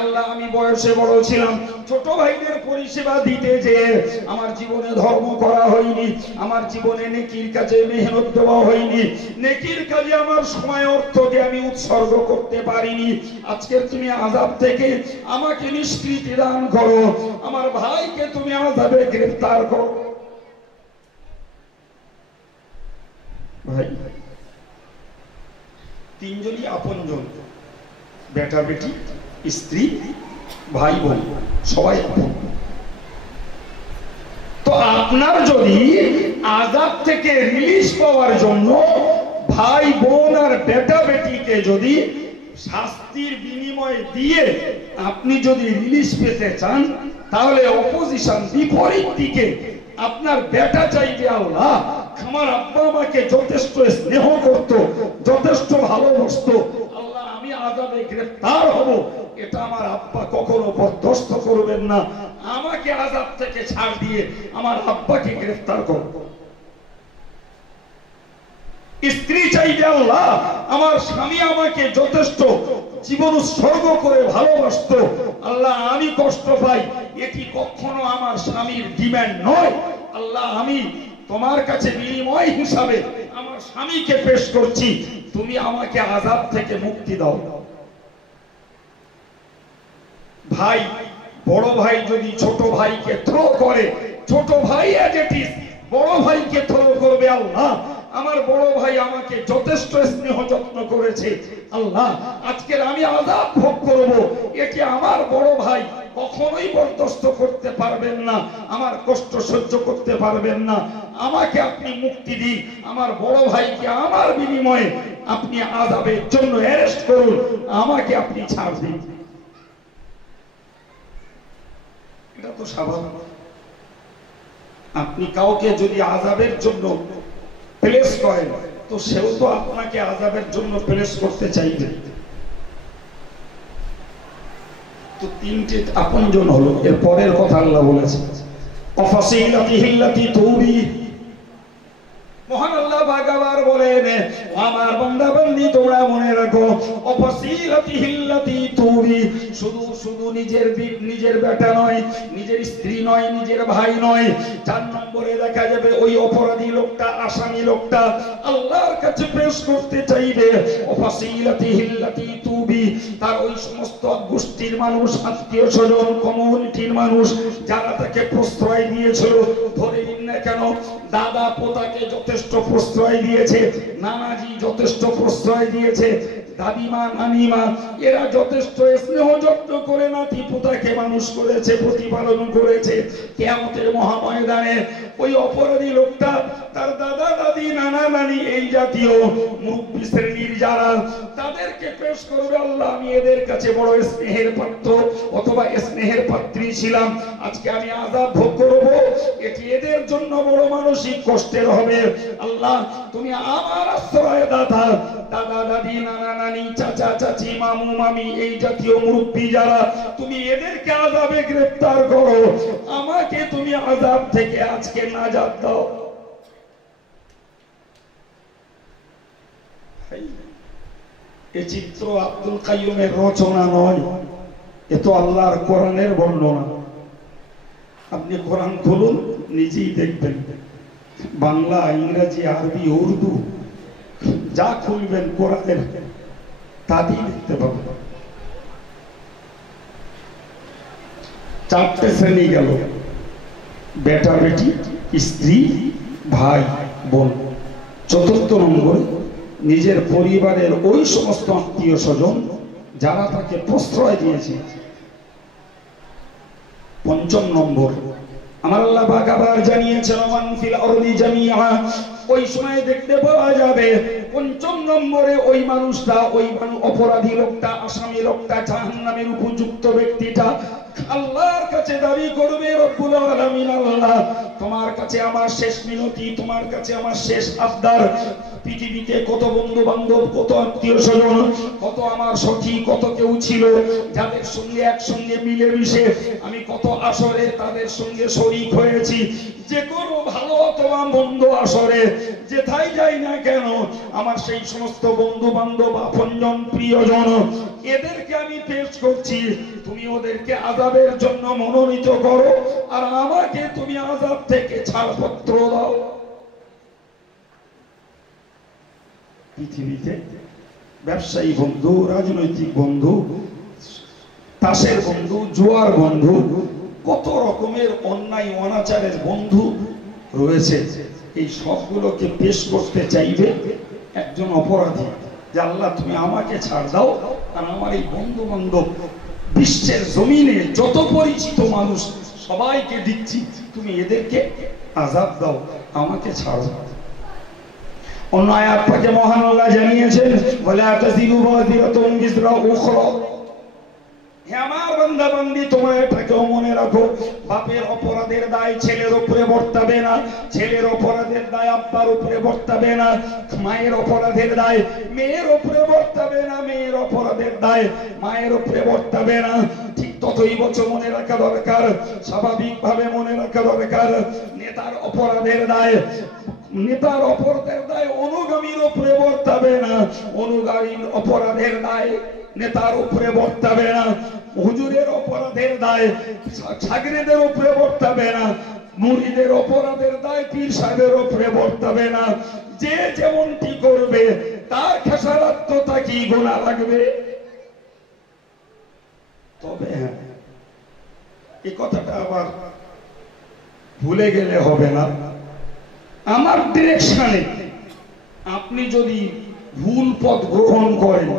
আল্লাহ, আমি বয়সে বড় ছিলাম, ছোট ভাইদের পরিষেবা দিতে যে আমার জীবনে ধর্ম করা হয়নি, আমার জীবনে নেকির কাজে মেহনত দেওয়া হয়নি, নেকির কাজে আমার সময় অর্থকে আমি উৎসর্গ করতে পারিনি। আজকের তুমি আযাব থেকে আমাকে নিষ্কৃতি দান করো, আমার ভাইকে তুমি আযাবে গ্রেফতার করো। ভাই, তিনজনই আপনজন, বেটা বেটি, স্ত্রী, ভাই বোন, সবাই আপন। তো আপনার যদি আযাব থেকে রিলিজ পাওয়ার জন্য ভাই বোন আর বেটা বেটিকে যদি শাস্তির বিনিময়ে দিয়ে আপনি যদি রিলিজ পেতে চান, তাহলে অপোজিশন, বিপরীত দিকে আপনার বেটা চাইবে, আল্লাহ আমার আব্বা আমাকে যথেষ্ট স্নেহ করত, যথেষ্ট ভালোবাসতো, আল্লাহ আমি আযাবে গ্রেফতার হব, এটা আমার আব্বা কখনো বরদাস্ত করবেন না, আমাকে আযাব থেকে ছাড় দিয়ে আমার আব্বাকে গ্রেফতার করব। স্ত্রী চাইবে, আল্লাহ আমার স্বামী আমাকে যথেষ্ট জীবন উৎসর্গ করে ভালোবাসতো, আল্লাহ আমি কষ্ট পাই, এটি কখনো আমার স্বামীর ডিমান্ড নয়, আল্লাহ আমি তোমার কাছে বিনিময় হিসাবে আমার স্বামীকে পেশ করছি, তুমি আমাকে আযাব থেকে মুক্তি দাও। ভাই, বড় ভাই যদি ছোট ভাইকে থ্রো করে, ছোট ভাই এজ ইট ইজ বড় ভাইকে থ্রো করবে, আল্লাহ আমার বড় ভাই আমাকে যথেষ্ট স্নেহ যত্ন করেছে, আল্লাহ আজকের আমি আযাব ভোগ করব, এটি আমার বড় ভাই কখনোই বরদাস্ত করতে পারবেন না, আমার কষ্ট সহ্য করতে পারবেন না, আমাকে আপনি মুক্তি দিন, আমার বড় ভাইকে আমার বিনিময়ে আপনি আযাবের জন্য অ্যারেস্ট করুন, আমাকে আপনি ছাড় দিন। এটা তো স্বাভাবিক। আপনি কাউকে যদি আযাবের জন্য প্লেস করেন, তো সেও তো আপনাকে আযাবের জন্য প্লেস করতে চাইবে। তো তিনটে আপনজন হলো, এর পরের কথা আল্লাহ বলেছেন অফাসিলাতিহিল্লাতি তুবি। মহান আল্লাহ ভাগাবার বলেন, আমার বান্দা বান্দি তোমরা মনে রাখো, অফাসিলাতিহিল্লাতি তুবি, শুধু শুধু নিজের বেটা নয়, নিজের স্ত্রী নয়, নিজের ভাই নয়, 4 নম্বরে দেখা যাবে ওই অপরাধী লোকটা, আসামি লোকটা আল্লাহর কাছে পেশ করতে চাইবে, অফাসিলাতিহিল্লাতি তুবি, তার ওই সমস্ত গোষ্ঠীর মানুষ, আত্মীয় স্বজন, কমিউনিটির মানুষ যারা তাকে প্রশ্রয় দিয়েছিল, ধরে নিন না কেন দাদা পোতাকে যথেষ্ট প্রশ্রয় দিয়েছে, নানাজি যথেষ্ট প্রশ্রয় দিয়েছে, দাদিমা নানিমা এরা যথেষ্ট স্নেহ যত্ন করে নাতি পোতাকে মানুষ করেছে, প্রতিপালন করেছে। কিয়ামতের মহাময়দানে ওই অপরাধী লোকটা তার দাদা দাদি নানা নানি এই জাতীয় মুরব্বী শ্রেণীর যারা, তাদেরকে পেশ করবে, আল্লাহ আমি এদের কাছে বড় স্নেহের পাত্র অথবা স্নেহের পাত্রী ছিলাম, আজকে আমি আযাব ভোগ করব, এটি এদের জন্য বড় মানসিক কষ্টের হবে, আল্লাহ তুমি আমার আশ্রয় দাতা, দাদা দাদি নানা নানি চাচা চাচি মামু মামি এই জাতীয় মুরব্বী যারা, তুমি এদেরকে আযাবে গ্রেফতার করো, আমাকে তুমি আযাব থেকে আজকে নাজাত দাও। এই চিত্র আব্দুল কাইয়ুমের রচনা নয়, এ তো আল্লাহর কোরআনের বর্ণনা। আপনি কোরআন খুলুন, নিজেই দেখবেন, বাংলা, ইংরেজি, আরবি, উর্দু যা খুলবেন কোরআনের তাই দেখতে পাবেন। 4টে শ্রেণী গেল, বেটা বেটি, স্ত্রী, ভাই বোন। 4র্থ নম্বর নিজের পরিবারের ওই সমস্ত আত্মীয় স্বজন যারা তাকে প্রশ্রয় দিয়েছে। 5ম নম্বর আমার আল্লাহ পাক আবার জানিয়েছেন ওয়ান ফিল আরদি জামিআ, ওই সময় দেখতে পাওয়া যাবে 5ম নম্বরে ওই মানুষটা, ওই অপরাধী লোকটা, আসামি লোকটা, জাহান্নামের উপযুক্ত ব্যক্তিটা আল্লাহর কাছে দাবি করবে, রব্বুল আলামিন আল্লাহ তোমার কাছে আমার শেষ মিনতি, তোমার কাছে আমার শেষ আবদার, পৃথিবীতে কত বন্ধু বান্ধব, কত আত্মীয় স্বজন, কত আমার সখী, কত কেউ ছিল যাদের সঙ্গে একসঙ্গে মিলে মিশে আমি কত আসরে তাদের সঙ্গে শরীক হয়েছি, যে কোনো ভালো অথবা মন্দ আসরে যেথায় যাই না কেন আমার সেই সমস্ত বন্ধু বান্ধব, আপনজন, প্রিয়জন এদেরকে আমি পেশ করছি, তুমি ওদেরকে আযাবের জন্য মনোনীত করো আর আমাকে তুমি আযাব থেকে ছাড়পত্র দাও। পৃথিবীতে ব্যবসায়ী বন্ধু, রাজনৈতিক বন্ধু, তাসের বন্ধু, জুয়ার বন্ধু, কত রকমের অন্যায় অনাচারের বন্ধু রয়েছে, এই সবগুলোকে পেশ করতে চাইবে একজন অপরাধী। যে আল্লাহ তুমি আমাকে ছাড় দাও, আর আমার এই বন্ধু বান্ধব বিশ্বের জমিনে যত পরিচিত মানুষ সবাইকে দিচ্ছি, তুমি এদেরকে আযাব দাও, আমাকে ছাড়ো। অন্য আয়াত পাকে মহান আল্লাহ জানিয়েছেন, ওয়ালা তাযিরু ওয়াযিরাতুন বিজরা উখরা। হে আমার বান্দা বান্দি, তোমরা এটাকেও মনে রাখো, বাপের অপরাধের দায় ছেলের উপরে বর্তাবে না, ছেলের অপরাধের দায় আব্বার উপরে বর্তাবে না, মায়ের অপরাধের দায় মেয়ের উপরে বর্তাবে না, মেয়ের অপরাধের দায় মায়ের উপরে বর্তাবে না। ঠিক ততই বছর মনে রাখা দরকার, স্বাভাবিকভাবে মনে রাখা দরকার, নেতার অপরাধের দায় অনুগামীর উপরে বর্তাবে না, অনুগামীর অপরাধের দায় নেতার উপরে বর্তাবে না, হুজুরের অপরাধের দায় ছাগরেদের উপরে বর্তাবে না, মুরিদের অপরাধের দায় পীর সাহেবের উপরে বর্তাবে না। যে যেমনটি করবে তার খেসারত তো তাকে গুনাহ লাগবে। তবে হ্যাঁ, এই কথাটা আবার ভুলে গেলে হবে না, আমার ডিরেকশনে আপনি যদি ভুল পথ গ্রহণ করেন,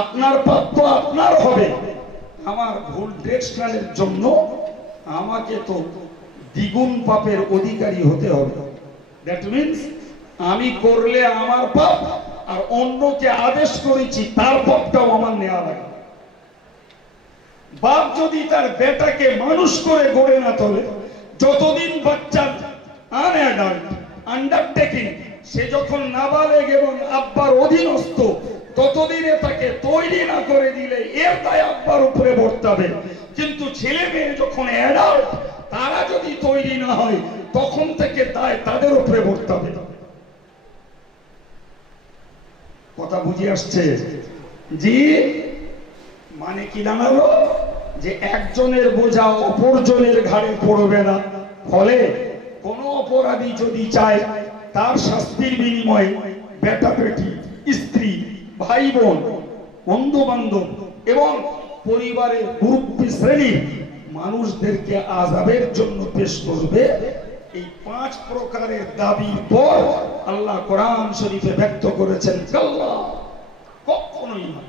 আপনার প্রাপ্য আপনার হবে। আমার ভুল ডিরেকশনের জন্য আমাকে তো দ্বিগুণ পাপের অধিকারী হতে হবে। দ্যাট মিন্স আমি করলে আমার পাপ, আর অন্যকে আদেশ করেছি তার পাপটাও আমার নেওয়া লাগে। বাপ যদি তার বেটাকে মানুষ করে গড়ে না তোলে, যতদিন বাচ্চা আনঅ্যাডাল্ট আন্ডারটেকিং, সে যখন নাবালেগ এবং আব্বার অধীনস্থ, ততদিনে তাকে তৈরি না করে দিলে এর দায় আব্বার উপরে বর্তাবে। কিন্তু ছেলে মেয়ে যখন অ্যাডাল্ট, তারা যদি তৈরি না হয়, তখন থেকে দায় তাদের উপরে বর্তাবে। কথা বুঝে আসছে? জি, মানে কি দাঁড়ালো, যে একজনের বোঝা অপরজনের ঘাড়ে পড়বে না। ফলে কোন অপরাধী যদি চায় তার শাস্তির বিনিময়ে বেটা বেটি, স্ত্রী, ভাই বোন, বন্ধু বান্ধব এবং পরিবারের মুরব্বী শ্রেণীর মানুষদেরকে আযাবের জন্য পেশ করবে, এই 5 প্রকারের দাবির পর আল্লাহ কোরআন শরীফে ব্যক্ত করেছেন, কাল্লা, কখনোই না,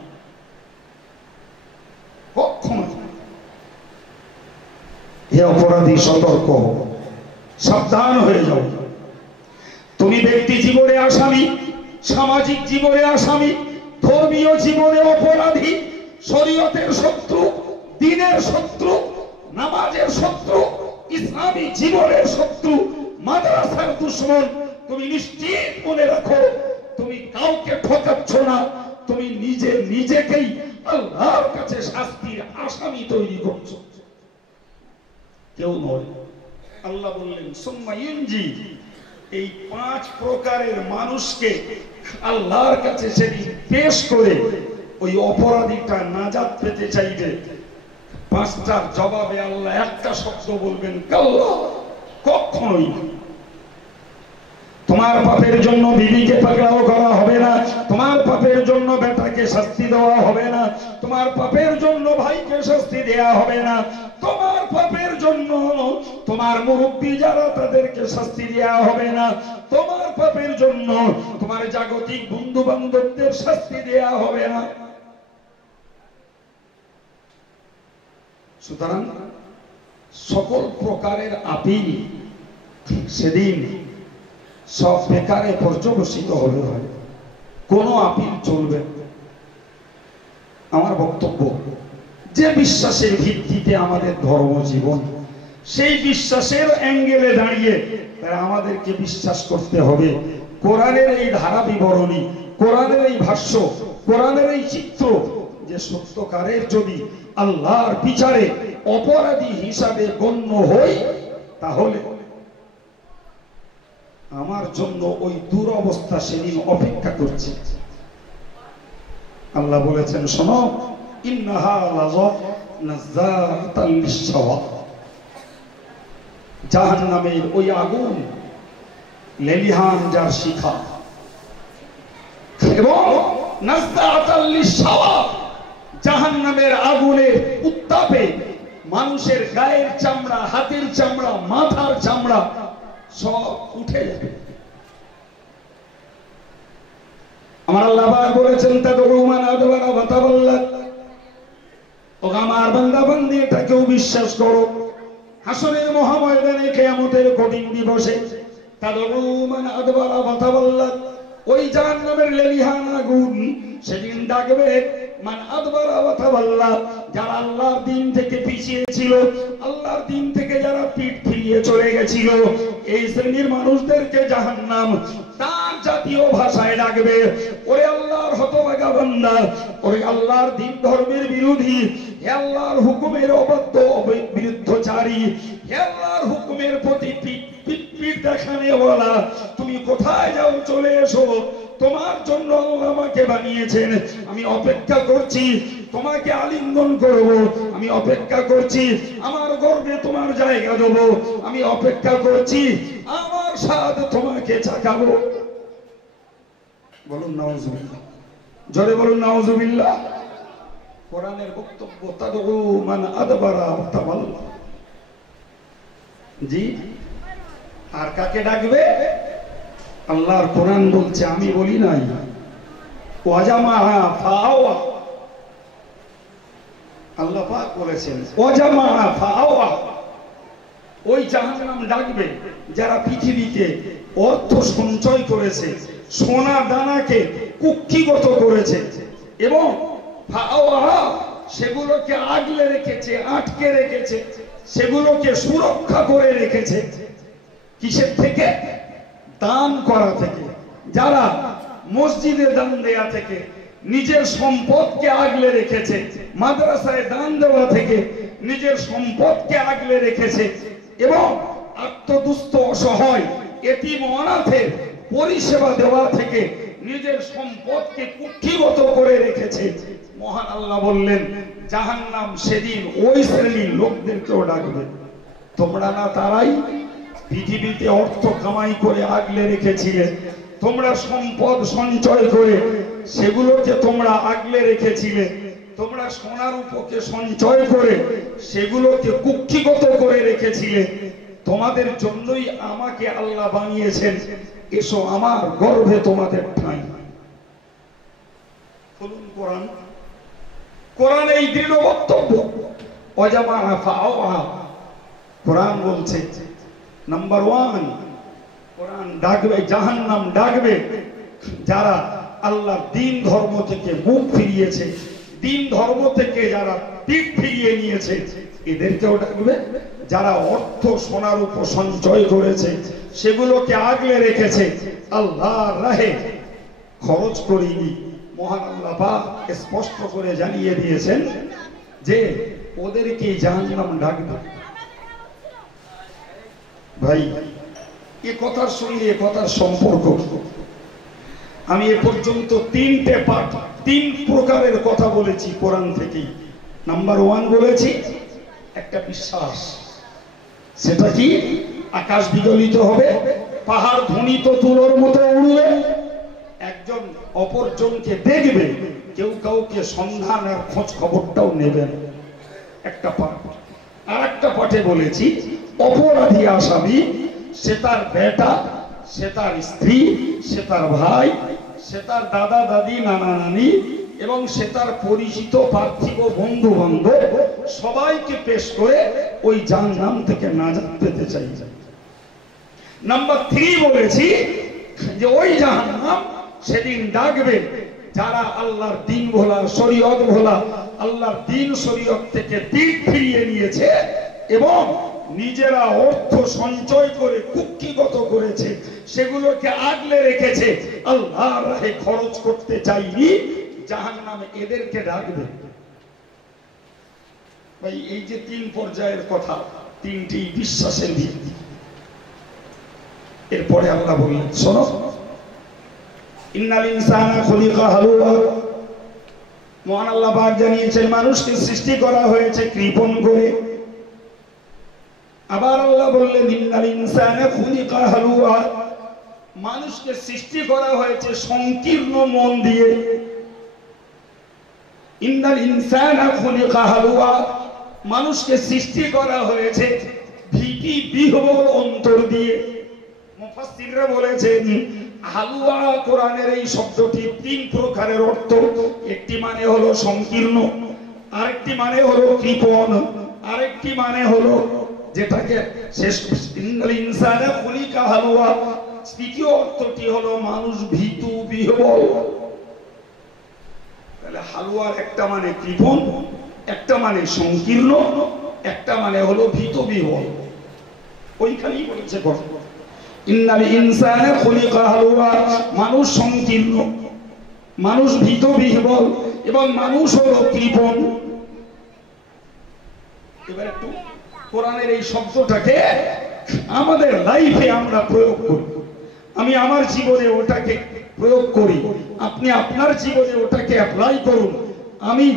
কখনোই। হে অপরাধী, সতর্ক, সাবধান হয়ে যাও। তুমি ব্যক্তি জীবনে আসামি, সামাজিক জীবনে আসামি, ধর্মীয় জীবনে অপরাধী, শরীয়তের শত্রু, দ্বীনের শত্রু, নামাজের শত্রু, ইসলামী জীবনের শত্রু, মাদ্রাসার দুশমন। তুমি নিশ্চিত মনে রাখো, তুমি কাউকে ঠকাচ্ছ না, তুমি নিজেকেই আল্লাহর কাছে শাস্তির আসামি তৈরি করছো, কেউ নয়। আল্লাহ বললেন, সুম্মা ইউনজি, এই 5 প্রকারের মানুষকে আল্লাহর কাছে সেদিন পেশ করে ওই অপরাধীটা নাজাত পেতে চাইবে, 5টার জবাবে আল্লাহ একটা শব্দ বলবেন, কাল্লা, কখনোই না। তোমার পাপের জন্য বিবিকে পাকড়াও করা হবে না, তোমার পাপের জন্য বেটাকে শাস্তি দেওয়া হবে না, তোমার পাপের জন্য ভাইকে শাস্তি দেওয়া হবে না, তোমার পাপের জন্য তোমার মুরব্বী যারা তাদেরকে শাস্তি দেওয়া হবে না, তোমার পাপের জন্য তোমার জাগতিক বন্ধু বান্ধবদের শাস্তি দেওয়া হবে না। সুতরাং সকল প্রকারের আপিল সেদিন সব বেকারে পর্যবসিত হবে, কোন আপিল চলবে। আমার বক্তব্য, যে বিশ্বাসের ভিত্তিতে আমাদের ধর্ম জীবন, সেই বিশ্বাসের অ্যাঙ্গেলে দাঁড়িয়ে আমাদেরকে বিশ্বাস করতে হবে কোরআনের এই ধারা বিবরণী, কোরআনের এই ভাষ্য, কোরআনের এই চিত্র, যে সত্যকারের যদি আল্লাহর বিচারে অপরাধী হিসাবে গণ্য হই, তাহলে আমার জন্য ওই দুরবস্থা সেদিন অপেক্ষা করছে। আল্লাহ বলেছেন, শোনো, ইন্নাহা লাযাতাল লিশশাওয়া, জাহান্নামের ওই আগুন লেলিহান যার শিখা, এবং নাযাতাল লিশশাওয়া, জাহান্নামের আগুনের উত্তাপে মানুষের গায়ের চামড়া, হাতের চামড়া, মাথার চামড়া সব উঠে যাবে। আমার আল্লাহ পাক বলেছেন তাদউ মান আদবারা ওয়া তাওয়াল্লা। ও আমার বান্দা বান্দি এটাকেও বিশ্বাস করো, হাসরের মহাময়দানে কিয়ামতের কঠিন দিবসে তাদউ মান আদবারা ওয়া তাওয়াল্লা, ওই জাহান্নামের লেলিহান আগুন সেদিন ডাকবে মান আদবারা ওয়া তাওয়াল্লা, যারা আল্লাহর দিন থেকে পিছিয়ে ছিল, আল্লাহর দিন থেকে যারা পিঠ ফিরিয়ে চলে গেছিল, এই শ্রেণীর মানুষদেরকে জাহান্নাম তার জাতীয় ভাষায় ডাকবে, ওরে আল্লাহর হতভাগা বান্দা, ওরে আল্লাহর দিন ধর্মের বিরোধী, হে আল্লাহর হুকুমের অবাধ্য বিরুদ্ধচারী, হে আল্লাহর হুকুমের প্রতি পিঠ দেখানেওয়ালা, তুমি কোথায় যাও? চলে এসো, তোমার জন্য আল্লাহ আমাকে বানিয়েছেন, আমি অপেক্ষা করছি তোমাকে আলিঙ্গন করব, আমি অপেক্ষা করছি আমার গর্বে তোমার জায়গা দেব, আমি অপেক্ষা করছি আমার স্বাদ তোমাকে চাকাবো। বলুন নাউজুবিল্লাহ, জোরে বলুন নাউজুবিল্লাহ। কোরআনের বক্তব্য তাদউ মান আদবারা ওয়া তাওয়াল্লা। জি, আর কাকে ডাকবে? আল্লাহর কোরআন বলছে, আমি বলি নাই। ওয়াজামা ফাআওয়া, আল্লাহ পাক বলেছেন ওয়াজামা ফাআওয়া, ওই জাহান্নাম ডাকবে যারা পৃথিবীতে অর্থ সঞ্চয় করেছে, সোনা দানাকে কুক্ষিগত করেছে এবং ফাআওয়া সেগুলোকে আগলে রেখেছে, আটকে রেখেছে, সেগুলোকে সুরক্ষা করে রেখেছে। কিসের থেকে? দান করা থেকে। যারা মসজিদে দান দেয়া থেকে, নিজের সম্পদকে আগলে রেখেছে, মাদ্রাসায় দান দেওয়া থেকে নিজের সম্পদকে আগলে রেখেছে এবং আত্মদুস্থ অসহায় এতিম অনাথের পরিষেবা দেওয়া থেকে নিজের সম্পদকে কুক্ষিগত করে রেখেছে, মহান আল্লাহ বললেন জাহান্নাম সেদিন ওই শ্রেণীর লোকদেরকেও ডাকবে। তোমরা না তারাই পৃথিবীতে অর্থ কামাই করে আগলে রেখেছিলে, তোমরা সম্পদ সঞ্চয় করে সেগুলোকে তোমরা আগলে রেখেছিলে, তোমরা সোনার উপকে সঞ্চয় করে সেগুলোকে কুক্ষিগত করে রেখেছিলে, তোমাদের জন্যই আমাকে আল্লাহ বানিয়েছেন, এসো আমার গর্ভে তোমাদের ঠাঁই। বলুন কোরআন, কোরআন এই দৃঢ় বক্তব্য। ওয়াজামা ফাআওয়া, কোরআন বলছে নাম্বার 1, কোরআন ডাকবে, জাহান্নাম ডাকবে যারা আল্লাহর দিন ধর্ম থেকে মুখ ফিরিয়েছে, দিন ধর্ম থেকে যারা পিঠ ফিরিয়ে নিয়েছে, এদেরকেও ডাকবে। যারা অর্থ সোনার উপর সঞ্চয় করেছে, সেগুলোকে আগলে রেখেছে, আল্লাহর রাহে খরচ করেনি, মহান আল্লাহ পাক স্পষ্ট করে জানিয়ে দিয়েছেন যে ওদেরকে জাহান্নাম ডাকবে। ভাই, এ কথার সঙ্গে এ কথার সম্পর্ক, আমি এ পর্যন্ত 3টে পাঠ, 3 প্রকারের কথা বলেছি কোরআন থেকেই। নাম্বার 1 বলেছি একটা বিশ্বাস, সেটা কি? আকাশ বিগলিত হবে, পাহাড় ধ্বনিত তুলোর মতো উড়বে, একজন অপরজনকে দেখবে, কেউ কাউকে সন্ধান আর খোঁজ খবরটাও নেবেন, একটা পাঠ। আর একটা পাঠে বলেছি অপরাধী আসামি, সে তার বেটা, সে তার স্ত্রী, সে তার ভাই, সে তার দাদা দাদি নানা নানি এবং সে তার পরিচিত পার্থিব বন্ধু বান্ধব সবাইকে পেশ করে ওই জাহান্নাম থেকে নাজাত পেতে চাই। নাম্বার 3 বলেছি যে ওই জাহান্নাম সেদিন ডাকবে যারা আল্লাহর দিন ভোলা, শরীয়ত ভোলা, আল্লাহর দিন শরীয়ত থেকে পিঠ ফিরিয়ে নিয়েছে এবং নিজেরা অর্থ সঞ্চয় করে কুক্ষিগত করেছে, সেগুলোকে আগলে রেখেছে, আল্লাহর রাহে খরচ করতে চাইনি, জাহান্নামে এদেরকে ডাকবে। ভাই, এই যে 3 পর্যায়ের কথা, 3টি বিশ্বাসের ভিত্তি। এরপরে আল্লাহ বললেন, শোনো, ইন্নাল ইনসানা খুলিকা হালুয়া, মহান আল্লাহ পাক জানিয়েছেন মানুষকে সৃষ্টি করা হয়েছে কৃপণ করে। আবার আল্লাহ বললেন ইন্নাল ইনসানা খুলিকা হালুয়া, মানুষকে সৃষ্টি করা হয়েছে সংকীর্ণ মন দিয়ে। ইন্নাল ইনসানা খুলিকা হালুয়া, মানুষকে সৃষ্টি করা হয়েছে ভীতি বিহ্বল অন্তর দিয়ে। মুফাসসিররা বলেছেন হালুয়া কোরআনের এই শব্দটি তিন প্রকারের অর্থ। একটি মানে হলো সংকীর্ণ, আরেকটি মানে হলো কৃপণ, আরেকটি মানে হলো যেটাকে শেষ ইন্নাল ইনসানা খুলিকা হালুয়া। তৃতীয় অর্থটি হলো মানুষ ভীতু বিহ্বল। তাহলে হালুয়ার একটা মানে কৃপণ, একটা মানে সংকীর্ণ, একটা মানে হলো ভীত বিহ্বল। ওইখানেই বলেছে ইন্নাল ইনসানা খুলিকা হালুয়া, মানুষ সংকীর্ণ, মানুষ ভীত বিহ্বল এবং মানুষ হলো কৃপণ। এবার একটু কোরআনের এই শব্দটাকে আমাদের লাইফে আমরা প্রয়োগ করি। আমি আমার জীবনে ওটাকে প্রয়োগ করি, আপনি আপনার জীবনে ওটাকে অ্যাপ্লাই করুন। আমি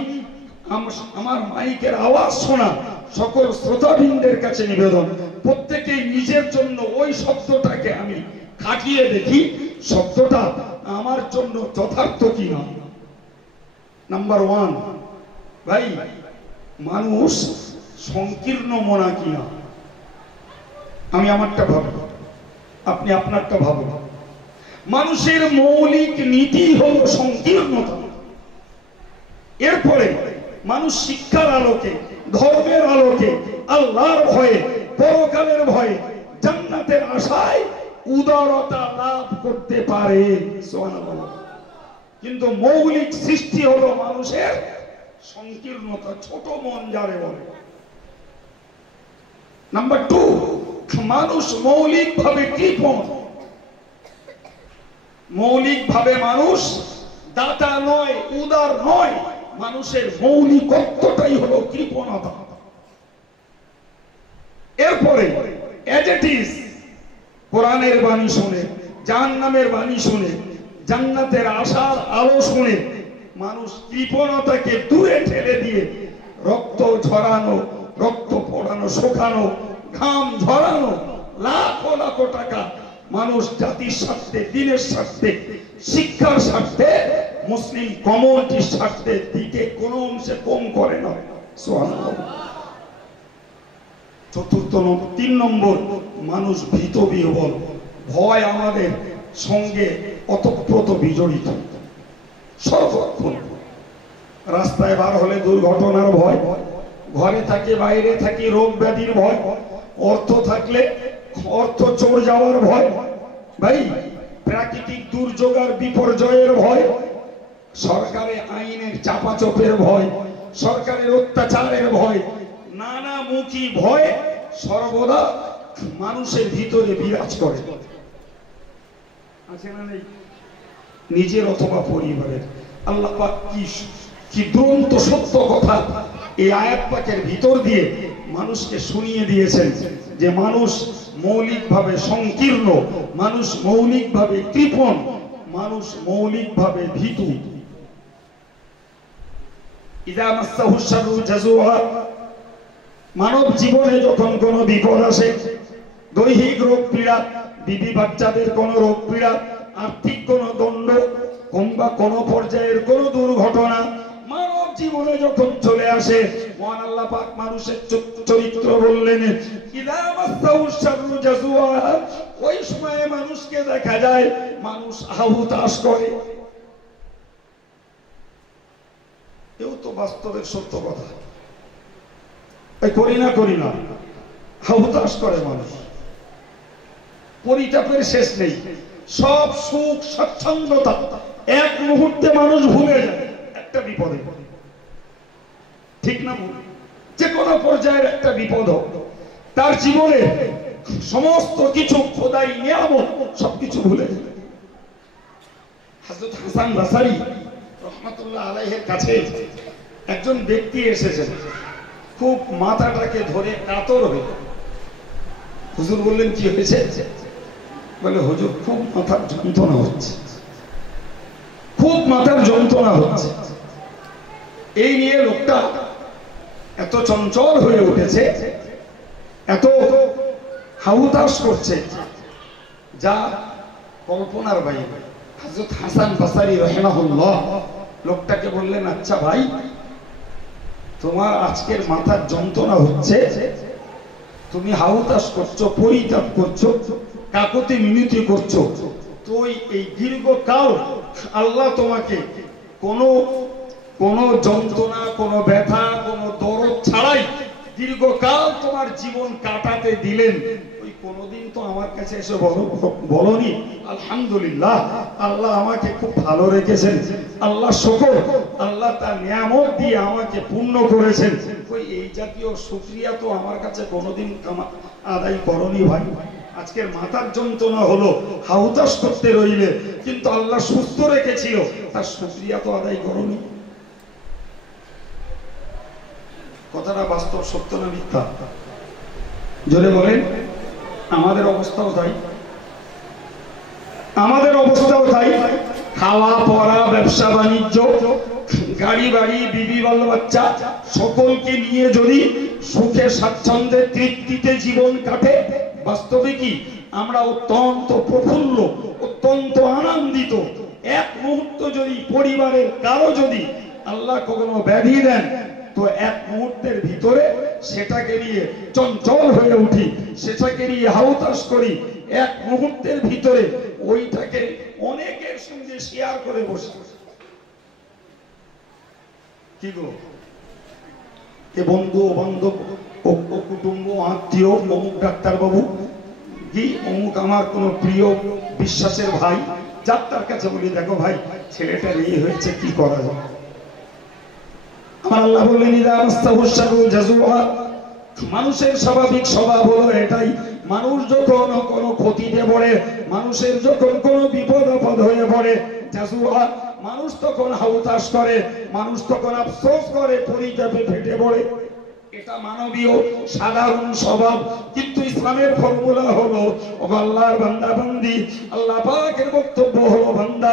আমার মাইকের আওয়াজ শোনা সকল শ্রোতাবৃন্দের কাছে নিবেদন, প্রত্যেকেই নিজের জন্য ওই শব্দটাকে আমি খাটিয়ে দেখি শব্দটা আমার জন্য যথার্থ কিনা। নাম্বার ওয়ান, ভাই মানুষ সংকীর্ণ মনা কিনা। আমি আমারটা ভাবব, আপনি আপনারটা ভাবুন। মানুষের মৌলিক নীতি হলো সংকীর্ণতা। এরপরে মানুষ শিক্ষার আলোকে, ধর্মের আলোকে, আল্লাহর ভয়ে, পরকালের ভয়ে, জান্নাতের আশায় উদারতা লাভ করতে পারে। সুবহানাল্লাহ। কিন্তু মৌলিক সৃষ্টি হলো মানুষের সংকীর্ণতা, ছোট মন যারে বলে। নাম্বার টু, মানুষ মৌলিকভাবে কৃপণ। মৌলিকভাবে মানুষ দাতা নয়, উদার নয়। মানুষের মৌলিকত্বটাই হলো কৃপণতা। এরপরে এজ ইট ইজ কোরআনের বাণী শুনে, জাহান্নামের বাণী শুনে, জান্নাতের আশার আলো শুনে মানুষ কৃপণতাকে দূরে ঠেলে দিয়ে রক্ত ঝরানো, রক্ত পড়ানো, শোকানো, ঘাম ঝরানো, লাখো লাখো টাকা মানুষ জাতির স্বার্থে, দিনের স্বার্থে, শিক্ষার স্বার্থে, মুসলিম কমিউনিটির স্বার্থে দিকে কোনো অংশে কম করে না। সুবহানাল্লাহ। তিন নম্বর, মানুষ ভীত বিহ্বল। ভয় আমাদের সঙ্গে অতপ্রত বিজড়িত সর্বক্ষণ। রাস্তায় বার হলে দুর্ঘটনার ভয়, ঘরে থাকি বাইরে থাকি রোগ ব্যাধির ভয়, অর্থ থাকলে অর্থ চোর যাওয়ার ভয়, ভাই প্রাকৃতিক দুর্যোগ আর বিপর্যয়ের ভয়, সরকারের আইনের চাপাচোপের ভয়, সরকারের অত্যাচারের ভয়, নানামুখী ভয় সর্বদা মানুষের ভিতরে বিরাজ করে। আছে না নেই? নিজের অথবা পরিবারের। আল্লাহ পাক কি দুরন্ত সত্য কথা এই আয়াত পাকের ভিতর দিয়ে মানুষকে শুনিয়ে দিয়েছেন যে মানুষ মৌলিকভাবে সংকীর্ণ, মানুষ মৌলিকভাবে কৃপণ, মানুষ মৌলিকভাবে ভীতু। ইযা মাসসাহু শাররু জাযুআ, মানব জীবনে যখন কোনো বিপদ আসে, দৈহিক রোগ পীড়া, বিবি বাচ্চাদের কোনো রোগ পীড়া, আর্থিক কোনো দণ্ড, কিংবা কোনো পর্যায়ের কোনো দুর্ঘটনা মানব জীবনে যখন চলে আসে, মহান আল্লাহ পাক মানুষের চরিত্র বললেন ইযা মাসসাহু শাররু জাযুআ, ওই সময়ে মানুষকে দেখা যায় মানুষ আহুতাশ করে। এও তো বাস্তবের সত্য কথা। করি না হাহুতাশ করে মানুষ, পরিতাপের শেষ নেই। সব সুখ স্বচ্ছন্দতা এক মুহূর্তে মানুষ ভুলে যায় একটা বিপদে। ঠিক না? যে কোনো পর্যায়ের একটা বিপদ হোক, তার জীবনে সমস্ত কিছু খোদাই নিয়ামত সবকিছু ভুলে যায়। হযরত হাসান বসরি রাহমাতুল্লাহ আলাইহির কাছে একজন ব্যক্তি এসেছেন, খুব মাথাটাকে ধরে কাতর হয়ে। হুজুর বললেন কি হয়েছে? বলে হুজুর খুব মাথার যন্ত্রণা হচ্ছে, খুব মাথার যন্ত্রণা হচ্ছে। এই নিয়ে লোকটা এত চঞ্চল হয়ে উঠেছে, এত হাহুতাশ করছে যা কল্পনার বাইরে। হযরত হাসান বসরি রাহিমাহুল্লাহ লোকটাকে বললেন, আচ্ছা ভাই, তোমার আজকের মাথার যন্ত্রণা হচ্ছে, তুমি হাহুতাশ করছো, পরিতাপ করছো, কাকুতি মিনতি করছো, তো এই দীর্ঘকাল আল্লাহ তোমাকে কোনো যন্ত্রণা, কোনো ব্যথা, কোনো দরদ ছাড়াই দীর্ঘকাল তোমার জীবন কাটাতে দিলেন। ওই কোনোদিন তো আমার কাছে এসে বলনি আলহামদুলিল্লাহ, আল্লাহ আমাকে খুব ভালো রেখেছেন, আল্লাহ শুকর, আল্লাহ তার নিয়ামত দিয়ে আমাকে পূর্ণ করেছেন। ওই এই জাতীয় শুকরিয়া তো আমার কাছে কোনোদিন আদায় করনি ভাই। আজকের মাথার যন্ত্রণা হলো, হাউতাস করতে রইলে, কিন্তু আল্লাহ সুস্থ রেখেছিল, তার শুকরিয়া তো আদায় করনি। কথাটা বাস্তব, সত্য না মিথ্যা? জোরে বলেন। আমাদের অবস্থাও তাই, আমাদের অবস্থাও তাই। খাওয়া পড়া, ব্যবসা বাণিজ্য, গাড়ি বাড়ি, বিবি বাল বাচ্চা সকলকে নিয়ে যদি সুখে স্বাচ্ছন্দ্যে তৃপ্তিতে জীবন কাটে, বাস্তবে কি আমরা অত্যন্ত প্রফুল্ল, অত্যন্ত আনন্দিত। এক মুহূর্ত যদি পরিবারের কারো যদি আল্লাহ কখনো ব্যাধি দেন, তো এক মুহূর্তের ভিতরে সেটাকে নিয়ে চঞ্চল হয়ে উঠি, সেটাকে নিয়ে হাউতাস করি। এক মুহূর্তের ভিতরে ওইটাকে অনেকের সঙ্গে শেয়ার করে বসি। কি গো, এ বন্ধু বান্ধব, ও কুটুম্ব, আত্মীয়, অমুক ডাক্তার বাবু, কি অমুক আমার কোন প্রিয় বিশ্বাসের ভাই, যার তার কাছে বলি, দেখো ভাই ছেলেটার এই হয়েছে, কি করা যায়? আল্লাহ বললেন মানুষের স্বাভাবিক স্বভাব হলো এটাই, মানুষ যখন কোনো ক্ষতিতে পড়ে, মানুষের যখন কোনো বিপদ আপদ হয়ে পড়ে, মানুষ তখন হাউতাস করে, মানুষ তখন আফসোস করে, পরিতাপে ফেটে পড়ে। এটা মানবীয় সাধারণ স্বভাব। কিন্তু ইসলামের ফর্মুলা হলো, আল্লাহর বান্দা বান্দি, আল্লাহ পাকের বক্তব্য হলো, বান্দা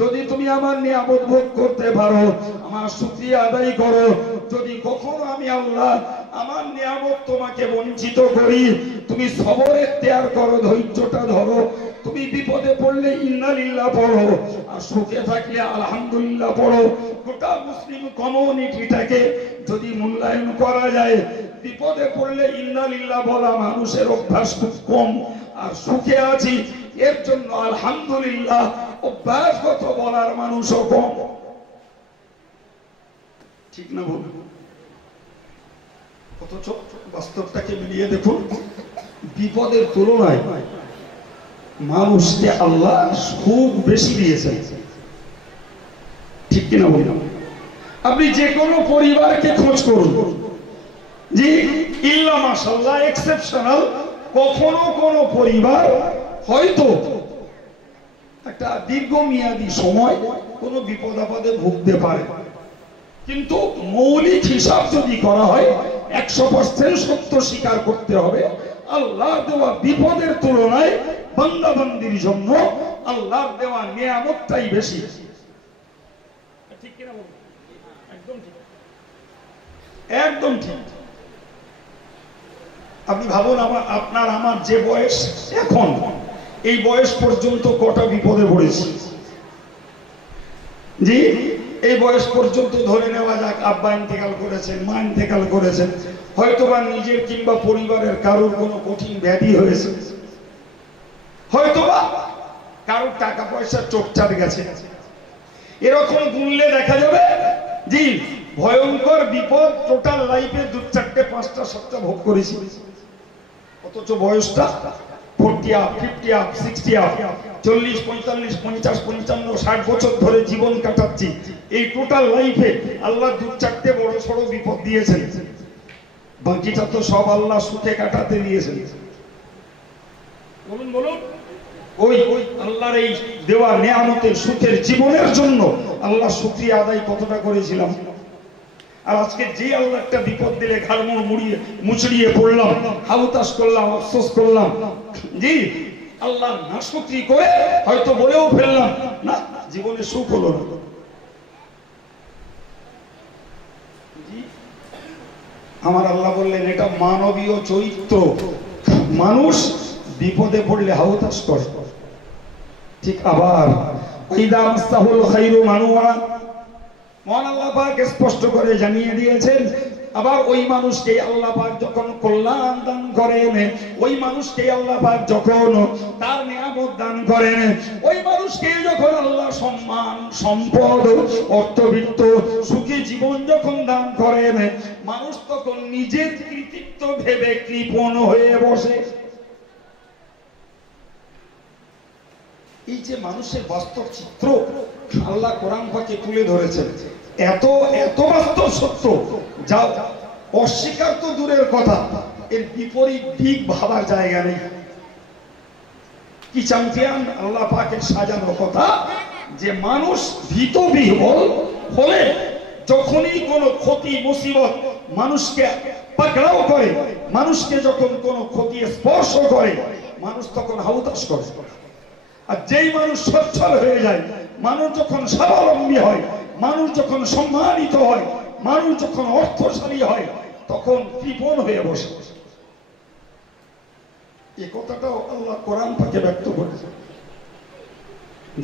যদি তুমি আমার নিয়ামত ভোগ করতে পারো, আমার শুকরিয়া আদায় করো। যদি কখনো আমি আল্লাহ আমার নিয়ামত তোমাকে বঞ্চিত করি, তুমি সবর এখতিয়ার করো, ধৈর্যটা ধরো। তুমি বিপদে পড়লে ইন্না লিল্লাহ পড়ো, আর সুখে থাকলে আলহামদুলিল্লাহ পড়ো। গোটা মুসলিম কমিউনিটিটাকে যদি মূল্যায়ন করা যায়, বিপদে পড়লে ইন্না লিল্লাহ বলা মানুষের অভ্যাস খুব কম, আর সুখে আছি এর জন্য আলহামদুলিল্লাহ অভ্যাসগত বলার মানুষও কম। ঠিক না বলবো? অথচ বাস্তবটাকে মিলিয়ে দেখুন, বিপদের তুলনায় মানুষকে আল্লাহ সুখ বেশি দিয়েছেন। ঠিক কিনা বললাম? আপনি যে কোনো পরিবারকে খোঁজ করুন, যে ইল্লা মাশাআল্লাহ এক্সেপশনাল কখনো কোনো পরিবার হয়তো একটা দীর্ঘমেয়াদী সময় কোনো বিপদ আপদে ভুগতে পারে, কিন্তু মৌলিক হিসাব যদি করা হয় 100% সত্য স্বীকার করতে হবে, আল্লাহ দেওয়া বিপদের তুলনায় বান্দা বান্দির জন্য আল্লাহর দেওয়া নিয়ামতটাই বেশি। ঠিক কিনা বলুন? একদম ঠিক, একদম ঠিক। আপনি ভাবুন, আপনার আমার যে বয়স এখন, এই বয়স পর্যন্ত কটা বিপদে পড়েছি। জি, এই বয়স পর্যন্ত ধরে নেওয়া যাক আব্বা ইন্তেকাল করেছেন, মা ইন্তেকাল করেছেন, হয়তোবা নিজের কিংবা পরিবারের কারোর কোনো কঠিন ব্যাধি হয়েছে, হয়তোবা কারোর টাকা পয়সা চোটচাট গেছে। এরকম গুনলে দেখা যাবে জি ভয়ঙ্কর বিপদ টোটাল লাইফে 2, 4, 5, 7টা ভোগ করেছি। অথচ বয়সটা 40 আপ, 50 আপ, 60 আপ, 40, 45, 50, 55, 60 বছর ধরে জীবন কাটাচ্ছি। এই টোটাল লাইফে আল্লাহ 2, 4টে বড় সড়ো বিপদ দিয়েছেন, বাকিটা তো সব আল্লাহ সুখে কাটাতে দিয়েছেন। বলুন বলুন, ওই আল্লাহর এই দেওয়া নিয়ামতের সুখের জীবনের জন্য আল্লাহ শুকরিয়া আদায় কতটা করেছিলাম। আর আজকে যে আল্লাহ একটা বিপদ দিলে ঘাড় মুড়িয়ে মুচড়িয়ে পড়লাম, হাউতাস করলাম, আফসোস করলাম, জি আল্লাহ না শুকরি করে হয়তো বলেও ফেললাম, না জীবনে সুখ হলো না। আমার আল্লাহ বললেন এটা মানবীয় চরিত্র, মানুষ বিপদে পড়লে হাউতাস করে। ঠিক আবার ইদা মাসাহুল খায়রু মানুআ, মহান আল্লাহ পাক স্পষ্ট করে জানিয়ে দিয়েছেন আবার ওই মানুষকে আল্লাহ পাক যখন কল্যাণ দান করেন, ওই মানুষকে আল্লাহ পাক যখন তার নিয়ামত দান করেন, ওই মানুষকে যখন আল্লাহ সম্মান, সম্পদ, অর্থবিত্ত, সুখী জীবন যখন দান করেন, মানুষ তখন নিজের কৃতিত্ব ভেবে কৃপণ হয়ে বসে। এই যে মানুষের বাস্তব চিত্র আল্লাহ কোরআন পাকে তুলে ধরেছেন, এত এত বাস্তব সত্য যা অস্বীকার তো দূরের কথা, এর বিপরীত দিক ভাবার জায়গা নেই। কি চ্যাম্পিয়ন আল্লাহ পাকের সাজানো কথা যে মানুষ ভীত বিহ্বল হলে যখনই কোনো ক্ষতি মুসিবত মানুষকে পাকড়াও করে, মানুষকে যখন কোনো ক্ষতি স্পর্শ করে, মানুষ তখন হাউতাশ করে। আর যেই মানুষ সচ্ছল হয়ে যায়, মানুষ যখন স্বাবলম্বী হয়, মানুষ যখন সম্মানিত হয়, মানুষ যখন অর্থশালী হয়, তখন কৃপণ হয়ে বসে। এই কথাটাও আল্লাহ কোরআন পাকে ব্যক্ত করেছে।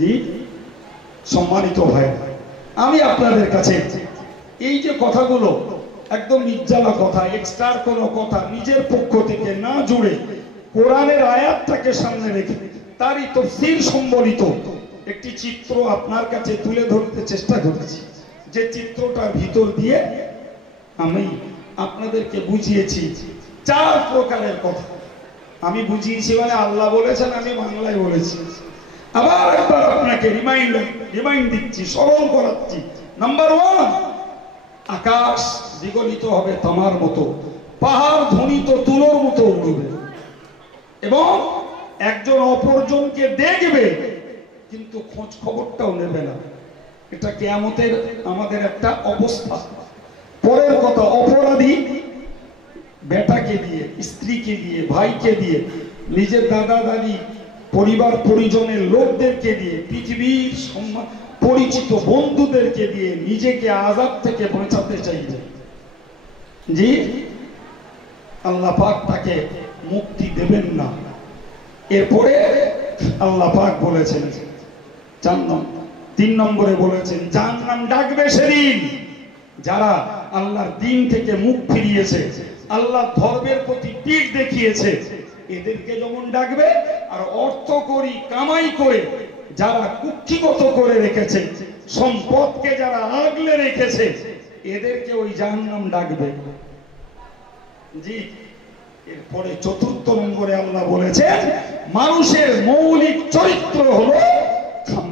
জি সম্মানিত ভাই, আমি আপনাদের কাছে এই যে কথাগুলো একদম নির্জালা কথা, এক্সট্রা কোনো কথা নিজের পক্ষ থেকে না জুড়ে কোরআনের আয়াতটাকে সামনে রেখে তারই তাফসীর সম্বলিত একটি চিত্র আপনার কাছে তুলে ধরতে চেষ্টা করেছি, যে চিত্রটার ভিতর দিয়ে আমি আপনাদেরকে বুঝিয়েছি 4 প্রকারের কথা। আমি বুঝিয়েছি মানে আল্লাহ বলেছেন, আমি বাংলায় বলেছি। আবার একবার আপনাকে রিমাইন্ড দিচ্ছি, স্মরণ করাচ্ছি। নাম্বার 1, আকাশ বিগলিত হবে তামার মতো, পাহাড় ধ্বনিত তুলোর মতো উড়বে, এবং একজন অপরজনকে দেখবে কিন্তু খোঁজ খবরটাও নেবে না। এটা কিয়ামতের আমাদের একটা অবস্থা। পরের কথা, অপরাধী বেটাকে দিয়ে, স্ত্রীকে দিয়ে, ভাইকে দিয়ে, নিজের দাদা দাদি, পরিবার পরিজনের লোকদেরকে দিয়ে, পৃথিবীর পরিচিত বন্ধুদেরকে দিয়ে নিজেকে আযাব থেকে বাঁচাতে চাইবে। জি আল্লাহ পাক তাকে মুক্তি দেবেন না। এরপরে আল্লাহ পাক বলেছেন 3 নম্বরে বলেছেন জাহান্নাম ডাকবে সেদিন যারা আল্লাহর দ্বীন থেকে মুখ ফিরিয়েছে, আল্লাহর ধর্মের প্রতি পিঠ দেখিয়েছে, এদেরকে যেমন ডাকবে। আর অর্থ করি কামাই করে যারা কুক্ষিগত করে রেখেছে, সম্পদকে যারা আগলে রেখেছে, এদেরকে ওই জাহান্নাম ডাকবে। জি এরপরে 4 নম্বরে আল্লাহ বলেছেন মানুষের মৌলিক চরিত্র হলো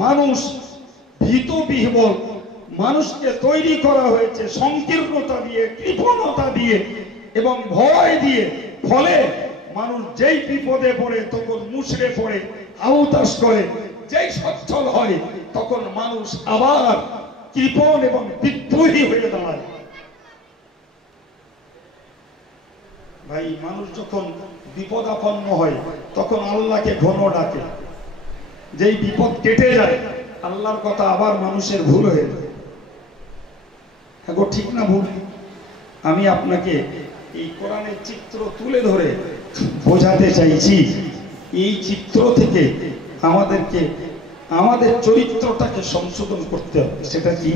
মানুষ ভীত বিহ্বল। মানুষকে তৈরি করা হয়েছে সংকীর্ণতা দিয়ে, কৃপণতা দিয়ে এবং ভয় দিয়ে। ফলে মানুষ যেই বিপদে পড়ে তখন মুচড়ে পড়ে, আউতাস করে। যেই সচ্ছল হয় তখন মানুষ আবার কৃপণ এবং বিদ্রোহী হয়ে দাঁড়ায়। ভাই মানুষ যখন বিপদাপন্ন হয় তখন আল্লাহকে ঘন ডাকে, যেই বিপদ কেটে যায় আল্লাহর কথা আবার মানুষের ভুল হয়ে যায়। হ্যাঁ গো, ঠিক না ভুল? আমি আপনাকে এই কোরআনের চিত্র তুলে ধরে বোঝাতে চাইছি, এই চিত্র থেকে আমাদেরকে আমাদের চরিত্রটাকে সংশোধন করতে হবে। সেটা কি?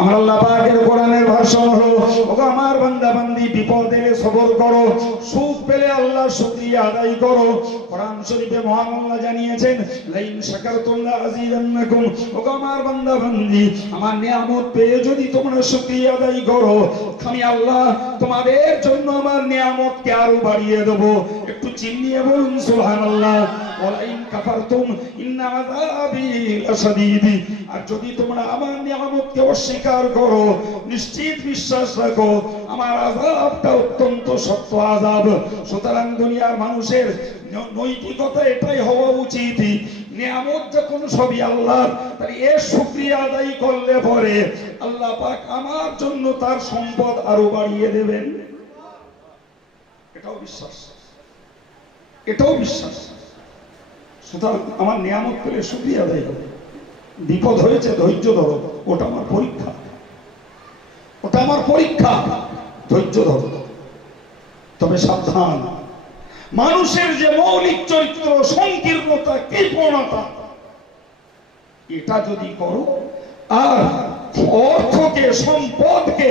আমার আল্লাহ পাকের কোরআনের ভাষণ হলো, ওগো আমার বান্দা বান্দি, বিপদ এলে সবর করো, সুখ পেলে আল্লাহর শুকরিয়া আদায় করো। কোরআন শরীফে মহান আল্লাহ জানিয়েছেন লাইন শাকারতুম লাযিদান্নাকুম। ওগো আমার বান্দা বান্দি, আমার নিয়ামত পেয়ে যদি তোমরা শুকরিয়া আদায় করো, আমি আল্লাহ তোমাদের জন্য আমার নিয়ামতকে আরো বাড়িয়ে দেব। একটু চিল্লিয়ে বলুন সুবহানাল্লাহ। ওয়ালাইন কাফারতুম ইন্না আযাবি লাশাদীদ। আর যদি তোমরা আমার নিয়ামতকে অস্বীকার করো, নিশ্চিত বিশ্বাস রাখো আমার আযাবটা অত্যন্ত শক্ত আযাব। সুতরাং দুনিয়ার মানুষের নৈতিকতা এটাই হওয়া উচিত, নিয়ামত যখন সবই আল্লাহর, তাহলে এর শুকরিয়া আদায় করলে পরে আল্লাহ পাক আমার জন্য তার সম্পদ আরো বাড়িয়ে দেবেন। এটাও বিশ্বাস, এটাও বিশ্বাস। সুতরাং আমার নিয়ামত পেলে শুকরিয়া আদায় করো। বিপদ হয়েছে ধৈর্য ধরো, ওটা আমার পরীক্ষা, ওটা আমার পরীক্ষা, ধৈর্য ধরো। তবে সাবধান, মানুষের যে মৌলিক চরিত্র সংকীর্ণতা, কৃপণতা, এটা যদি করো আর অর্থকে সম্পদকে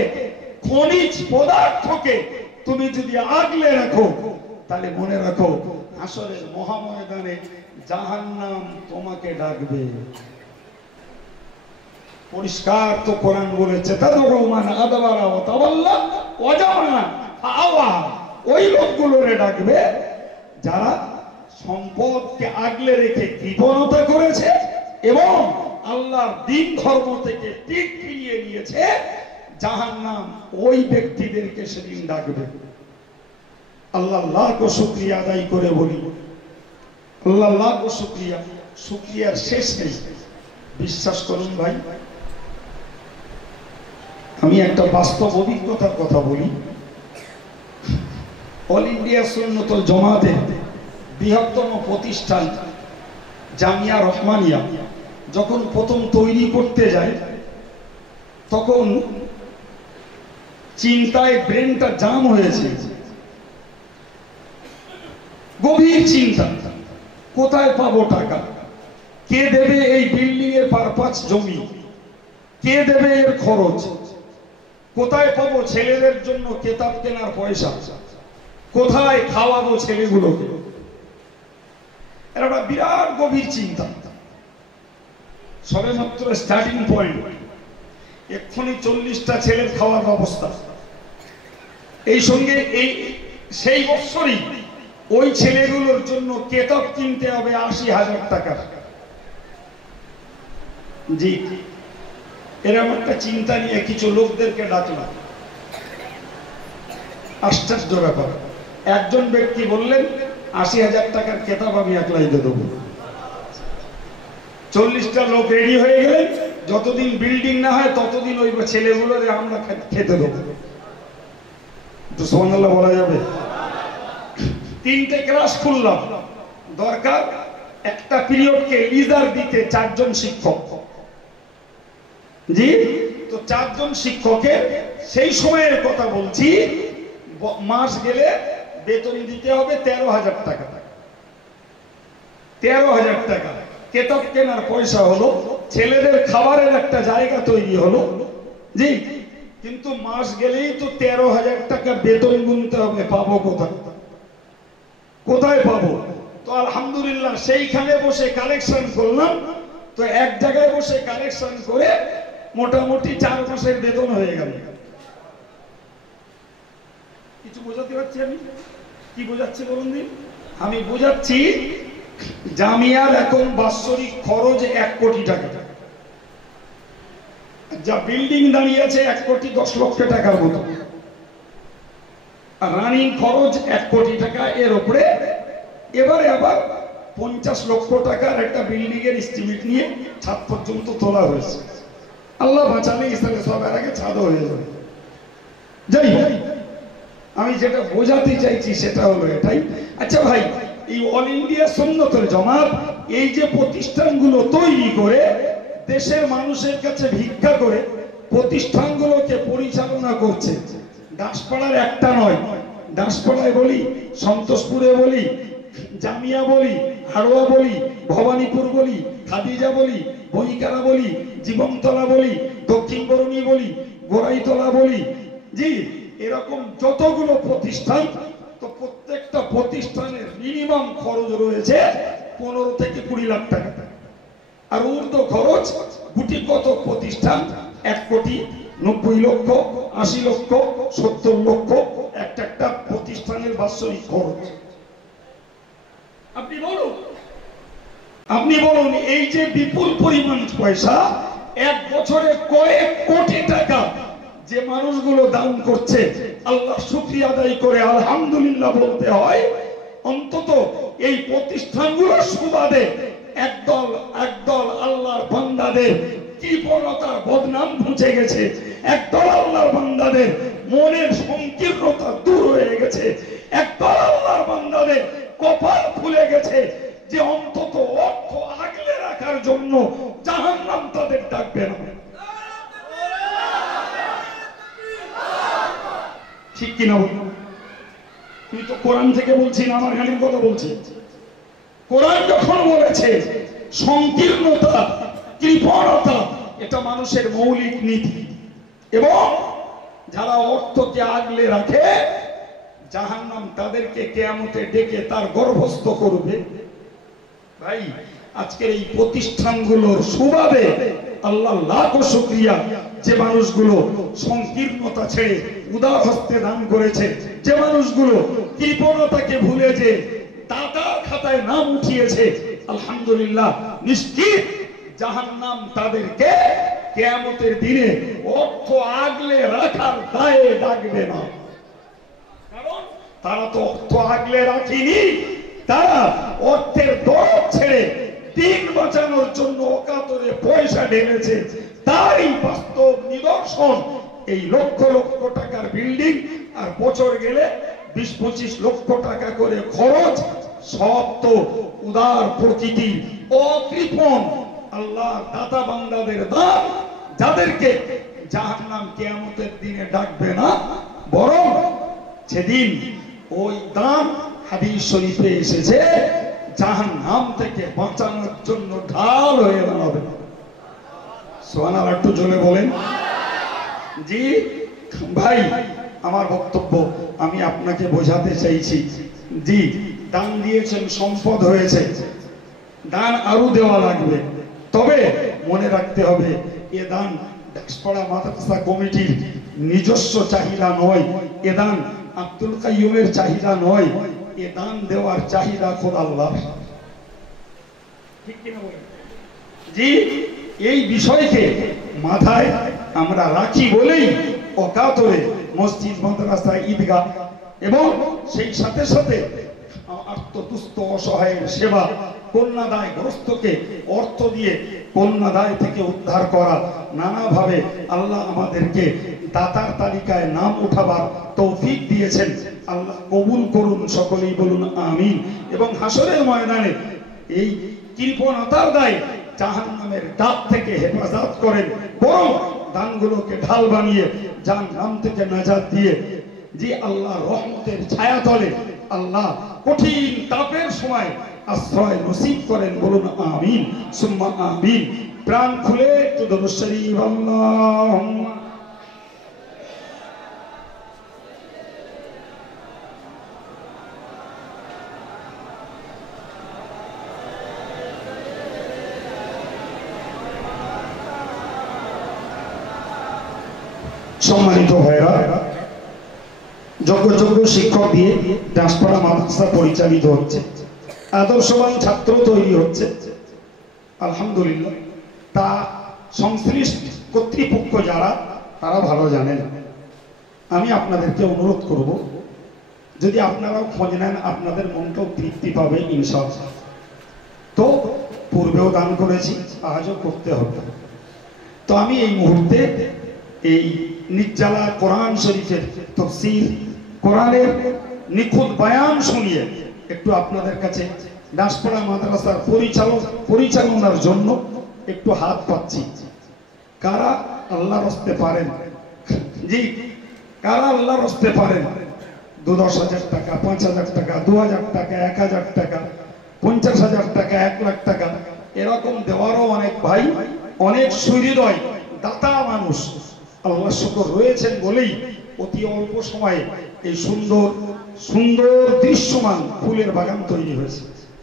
খনিজ পদার্থকে তুমি যদি আগলে রাখো, তাহলে মনে রাখো হাসরের মহাময়দানে জাহান্নাম তোমাকে ডাকবে। পরিষ্কার তো কোরআন বলেছে, তাদউমান আদবারা ওয়া তাওয়াল্লা ওয়া জামানা ফাআওয়া। ওই লোকগুলোরে ডাকবে যারা সম্পদকে আগলে রেখে কৃপণতা করেছে এবং আল্লাহর দ্বীন ধর্ম থেকে পিঠ ফিরিয়ে নিয়েছে। জাহান্নাম ওই ব্যক্তিদেরকে সেদিন ডাকবে। আল্লাহ লাখ শুকরিয়া আদায় করে বলি, আল্লাহ লাখ শুকরিয়া, শুকরিয়ার শেষ নেই। বিশ্বাস করুন ভাই, আমি একটা বাস্তব অভিজ্ঞতার কথা বলি। অল ইন্ডিয়া সুন্নতুল জামাতের বৃহত্তম প্রতিষ্ঠান জামিয়া রহমানিয়া যখন প্রথম তৈরি করতে যায়, তখন চিন্তায় ব্রেনটা জাম হয়েছে। গভীর চিন্তা, কোথায় পাবো টাকা, কে দেবে এই বিল্ডিং এর পারপাস জমি, কে দেবে এর খরচ, কোথায় পাবো ছেলেদের জন্য কেতাব কেনার পয়সা, কোথায় খাওয়াবো ছেলেগুলোকে। একটা বিরাট গভীর চিন্তা। সবেমাত্র স্টার্টিং পয়েন্ট, এক্ষুনি 40টা ছেলের খাওয়ার ব্যবস্থা। এই সঙ্গে এই সেই বছরই ওই ছেলেগুলোর জন্য কেতাব কিনতে হবে 80,000 টাকা। জি, এরকম একটা চিন্তা নিয়ে কিছু লোকদেরকে ডাকলাম। আশ্চর্য ব্যাপার, একজন ব্যক্তি বললেন 80,000 টাকার কেতাব আমি একলাই দিয়ে দেবো। 40টা লোক রেডি হয়ে গেলেন, যতদিন বিল্ডিং না হয় ততদিন ওই ছেলেগুলোর আমরা খেতে দেবো। সুবহানাল্লাহ বলা যাবে? 3টে ক্লাস খুললাম, দরকার একটা পিরিয়ডকে লিজার দিতে 4 জন শিক্ষক। জি, তো 4 জন শিক্ষকের সেই সময়ের কথা বলছি, মাস গেলে বেতন দিতে হবে 13,000 টাকা। 13,000 টাকা কেতাব কেনার পয়সা হলো, ছেলেদের খাবারের একটা জায়গা তৈরি হলো। জি, কিন্তু মাস গেলেই তো 13,000 টাকা বেতন গুনতে হবে। পাবো কোথায়, কোথায় পাবো? তো আলহামদুলিল্লাহ সেইখানে বসে কালেকশন করলাম। তো এক জায়গায় বসে কালেকশন করে মোটামুটি 4 মাসের বেতন হয়ে গেল। কিছু বোঝাতে পারছি আমি? কি বোঝাচ্ছি বলুন দিন? আমি বোঝাচ্ছি জামিয়ার এখন বাৎসরিক খরচ 1 কোটি টাকা। যা বিল্ডিং দাঁড়িয়ে আছে 1 কোটি 10 লক্ষ টাকার মতো, রানিং খরচ 1 কোটি টাকা। এর উপরে এবারে আবার 50 লক্ষ টাকার একটা বিল্ডিং এর এস্টিমেট নিয়ে ছাদ পর্যন্ত তোলা হয়েছে। আল্লাহ বাঁচালে ইসলামে সবার আগে ছাদ হয়ে যাবে। যাই হোক, আমি যেটা বোঝাতে চাইছি সেটা হলো এটাই। আচ্ছা ভাই, এই অল ইন্ডিয়া সুন্নতুল জামাত এই যে প্রতিষ্ঠানগুলো তৈরি করে দেশের মানুষের কাছে ভিক্ষা করে প্রতিষ্ঠানগুলোকে পরিচালনা করছে, দাসপাড়ার একটা নয়, দাসপাড়ায় বলি, সন্তোষপুরে বলি, জামিয়া বলি, হাড়োয়া বলি, ভবানীপুর বলি, খাদিজা বলি, বইকারা বলি, জীবনতলা বলি, দক্ষিণ বরণী বলি, গোড়াইতলা বলি, জি, এরকম যতগুলো প্রতিষ্ঠান, তো প্রত্যেকটা প্রতিষ্ঠানের মিনিমাম খরচ রয়েছে 15 থেকে 20 লাখ টাকা। আর ঊর্ধ্ব খরচ গুটি কত প্রতিষ্ঠান 1 কোটি 90 লক্ষ, 80 লক্ষ, 70 লক্ষ একটা প্রতিষ্ঠানের বাৎসরিক খরচ। আপনি বলুন এই যে বিপুল পরিমাণ পয়সা, 1 বছরে কয়েক কোটি টাকা যে মানুষগুলো দান করছে, আল্লাহ শুকরিয়া আদায় করে আলহামদুলিল্লাহ বলতে হয়। অন্তত এই প্রতিষ্ঠানগুলোর সুবাদে একদল আল্লাহর বান্দাদের কৃপণতার বদনাম মুছে গেছে, একদল আল্লাহর বান্দাদের মনের সংকীর্ণতা দূর হয়ে গেছে, একদল আল্লাহর বান্দাদের কপাল ফুলে গেছে যে অন্তত অর্থ আগলে রাখার জন্য জাহান্নাম তাদের ডাকবে না। ঠিক কিনা বলুন? তুমি তো কোরআন থেকে বলছি না, আমার খালির কথা বলছি। কোরআন যখন বলেছে সংকীর্ণতা, কৃপণতা এটা মানুষের মৌলিক নীতি, এবং যারা অর্থকে আগলে রাখে জাহান্নাম তাদেরকে কিয়ামতে ডেকে তার গর্ভস্থ করবে। ভাই, আজকের এই প্রতিষ্ঠানগুলোর সুবাদে আল্লাহ লাখো শুকরিয়া, যে মানুষগুলো সংকীর্ণতা ছেড়ে উদার হস্তে দান করেছে, যে মানুষগুলো কৃপণতাকে ভুলে যে দাতার খাতায় নাম উঠিয়েছে, আলহামদুলিল্লাহ, নিশ্চিত জাহান্নাম তাদেরকে কিয়ামতের দিনে অর্থ আগলে রাখার দায়ে ডাকবে না। কারণ তারা তো অর্থ আগলে রাখেনি, তারা অর্থের দরদ ছেড়ে দিন বাঁচানোর জন্য অকাতরে পয়সা ঢেলেছে। তারই বাস্তব নিদর্শন এই লক্ষ লক্ষ টাকার বিল্ডিং, আর বছর গেলে 20-25 লক্ষ টাকা করে খরচ। সব তো উদার প্রকৃতি, অকৃপণ আল্লাহ দাতা বান্দাদের দান, যাদেরকে জাহান্নাম কিয়ামতের দিনে ডাকবে না, বরং সেদিন ওই দান হাদিস শরীফে এসেছে জাহান্নাম থেকে বাঁচানোর জন্য ঢাল হয়ে দাঁড়াবে। সুবহানাল্লাহ, একটু জোরে বলেন। জি ভাই, আমার বক্তব্য আমি আপনাকে বোঝাতে চাইছি। জি, দান দিয়েছেন, সম্পদ হয়েছে, দান আরো দেওয়া লাগবে। তবে মনে রাখতে হবে, এ দান দাসপাড়া মাদ্রাসা কমিটির নিজস্ব চাহিদা নয়, এ দান আব্দুল কাইয়ুমের চাহিদা নয়, এ দান দেওয়ার চাহিদা খোদ আল্লাহ। ঠিক কিনা বলেন? জি, এই বিষয়কে মাথায় আমরা রাখি বলেই অকাতরে মসজিদ, মাদ্রাসা, ঈদগাহ এবং সেই সাথে সাথে আত্মতুষ্ট অসহায়ের সেবা, কন্যাদায় গ্রস্তকে অর্থ দিয়ে কন্যাদায় থেকে উদ্ধার করা, নানাভাবে আল্লাহ আমাদেরকে দাতার তালিকায় নাম উঠাবার তৌফিক দিয়েছেন। আল্লাহ কবুল করুন, সকলেই বলুন আমিন। এবং হাসরের ময়দানে এই কৃপণতার দায় জাহান্নামের দাঁত থেকে হেফাজত করেন, বরং দানগুলোকে ঢাল বানিয়ে জাহান্নাম থেকে নাজাত দিয়ে যে আল্লাহ রহমতের ছায়াতলে আল্লাহ কঠিন তাপের সময় আশ্রয় নসিব করেন। বলুন আমিন সুম্মা আমিন। প্রাণ খুলে একটু দরুদ শরীফ আল্লাহুম্মা। সম্মানিত ভাইরা, যোগ্য যোগ্য শিক্ষক দিয়ে দাসপাড়া মাদ্রাসা পরিচালিত হচ্ছে, আদর্শবান ছাত্র তৈরি হচ্ছে, আলহামদুলিল্লাহ। তা সংশ্লিষ্ট কর্তৃপক্ষ যারা, তারা ভালো জানেন। আমি আপনাদেরকে অনুরোধ করব, যদি আপনারাও খোঁজ নেন, আপনাদের মনটাও তৃপ্তি পাবে ইনশাআল্লাহ। তো পূর্বেও দান করেছি, আজও করতে হবে। তো আমি এই মুহূর্তে এই নিজ্জালা কোরআন শরীফের তাফসীর, কোরআনের নিখুঁত বয়ান শুনিয়ে একটু আপনাদের কাছে দাসপাড়া মাদ্রাসার পরিচালনার জন্য একটু হাত পাচ্ছি। কারা আল্লাহর রাস্তে পারেন? জি, কারা আল্লাহর রাস্তে পারেন? 10,000 টাকা, 5,000 টাকা, 2,000 টাকা, 1,000 টাকা, 50,000 টাকা, 1 লাখ টাকা, এরকম দেওয়ারও অনেক ভাই, অনেক সুহৃদয় দাতা মানুষ আল্লাহ শুকর রয়েছেন বলেই অতি অল্প সময়ে এই সুন্দর সুন্দর দৃশ্যমান ফুলের বাগান তৈরি হয়েছে।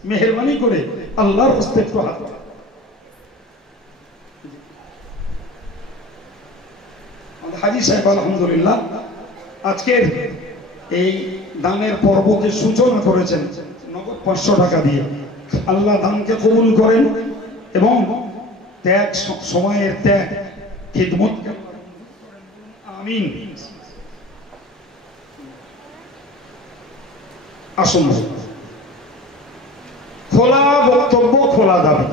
মেহেরবানি করে আল্লাহর হস্তে একটু হাত। হাজি সাহেব আলহামদুলিল্লাহ আজকের এই দানের পর্বকে সূচনা করেছেন নগদ 500 টাকা দিয়ে। আল্লাহ দানকে কবুল করেন এবং ত্যাগ, সময়ের ত্যাগ, খিদমত আমিন। আসুন, খোলা বক্তব্য, খোলা দাবি।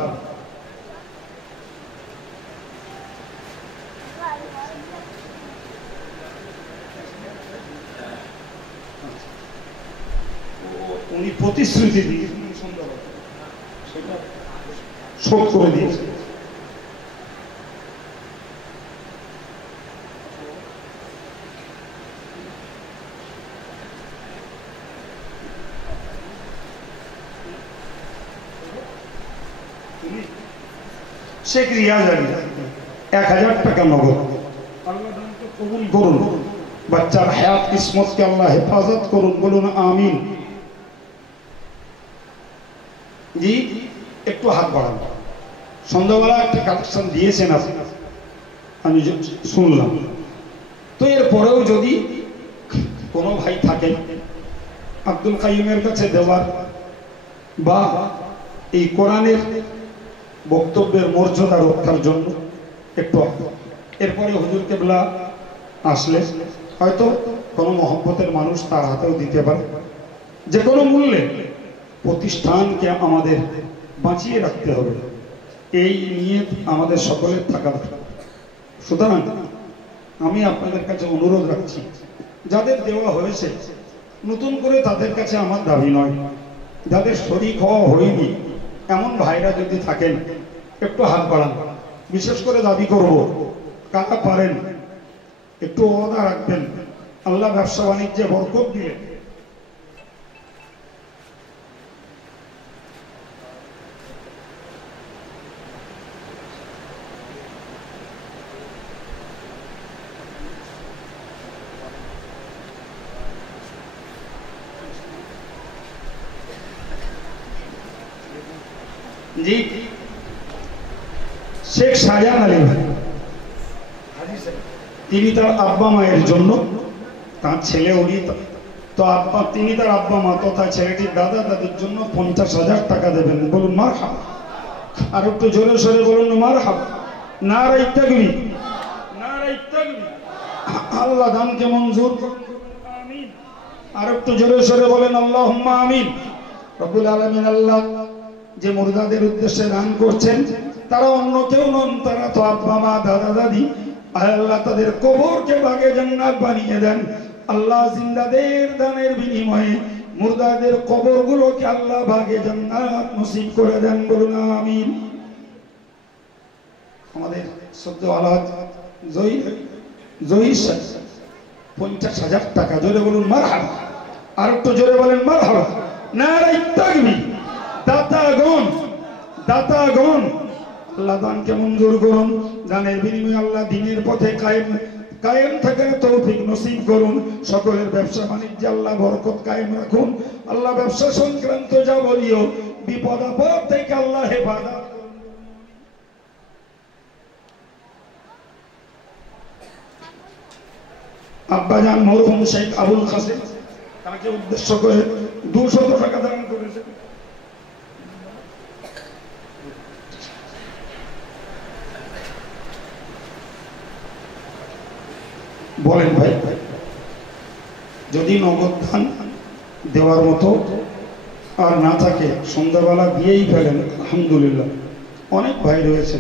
উনি প্রতিশ্রুতি দিয়ে সেটা শোধ করে দিয়েছে। শেখ রিয়াজ আলী 1,000 টাকা নগদ। আল্লাহ দানকে কবুল করুন। বাচ্চার হায়াত কিসমতকে আল্লাহ হেফাজত করুন, বলুন আমিন। জি, একটু হাত বাড়ান। সন্ধ্যাবেলা একটা কালেকশন দিয়েছেন আপনি, আমি শুনলাম। তো এরপরেও যদি কোনো ভাই থাকেন আব্দুল কাইয়ুমের কাছে দেওয়ার বা এই কোরআনের বক্তব্যের মর্যাদা রক্ষার জন্য একটু, এরপরে হুজুর কেবলা আসলে হয়তো কোনো মহব্বতের মানুষ তার হাতেও দিতে পারে। যে কোনো মূল্যে প্রতিষ্ঠানকে আমাদের বাঁচিয়ে রাখতে হবে, এই নিয়ে আমাদের সকলের থাকা দরকার। সুতরাং আমি আপনাদের কাছে অনুরোধ রাখছি, যাদের দেওয়া হয়েছে নতুন করে তাদের কাছে আমার দাবি নয়, যাদের শরীক হওয়া হয়নি এমন ভাইরা যদি থাকেন একটু হাত বাড়ান। বিশেষ করে দাবি করব, কারা পারেন একটু ওয়াদা রাখবেন, আল্লাহ ব্যবসা বাণিজ্যে বরকত দিয়ে জি। শেখ শাহজাহান আলী ভাই, তিনি তার আব্বা মায়ের জন্য, তার ছেলে উনি তো আব্বা, তিনি তার আব্বা মা তথা ছেলেটির দাদা দাদির জন্য 50,000 টাকা দেবেন, বলুন মারহাবা। আর একটু জোরে সোরে বলুন মারহাবা। নারায়ে তাকবীর, নারায়ে তাকবীর। আল্লাহ দানকে মঞ্জুর করুন, আমিন। আর একটু জোরে সোরে বলেন আল্লাহুম্মা আমিন। রব্বুল আলামিন, আল্লাহ যে মুর্দাদের উদ্দেশ্যে দান করছেন তারা অন্য কেউ নন, তারা তো আব্বা মা দাদা দাদি। আল্লাহ তাদের কবরকে বাগে জান্নাত বানিয়ে দেন। আল্লাহ জিন্দাদের দানের বিনিময়ে মুর্দাদের কবরগুলোকে আল্লাহ বাগে জান্নাত নসিব করে দেন, বলুন আমিন। আমাদের সদ্য আলাদ জয়ী 50,000 টাকা, জোরে বলুন মারহাবা। আর একটু জোরে বলেন মারহাবা। নারায়ে তাকবীর। দাতাগণ, দাতাগণ, আল্লাহ দানকে মঞ্জুর করুন। দানের বিনিময়ে আল্লাহ দ্বীনের পথে কায়েম থাকার তৌফিক নসিব করুন। সকলের ব্যবসা বাণিজ্যে আল্লাহ বরকত কায়েম রাখুন। আল্লাহ ব্যবসা সংক্রান্ত যাবতীয় বিপদ আপদ থেকে আল্লাহ হেফাজত করুন। আব্বাজান মরহুম শেখ আবুল কাসেম, তাকে উদ্দেশ্য করে 200 টাকা দান করেছে। বলেন ভাই, যদি নগদ দান দেওয়ার মতো আর না থাকে সন্ধ্যাবেলা দিয়েই ফেলেন, আলহামদুলিল্লাহ। অনেক ভাই রয়েছে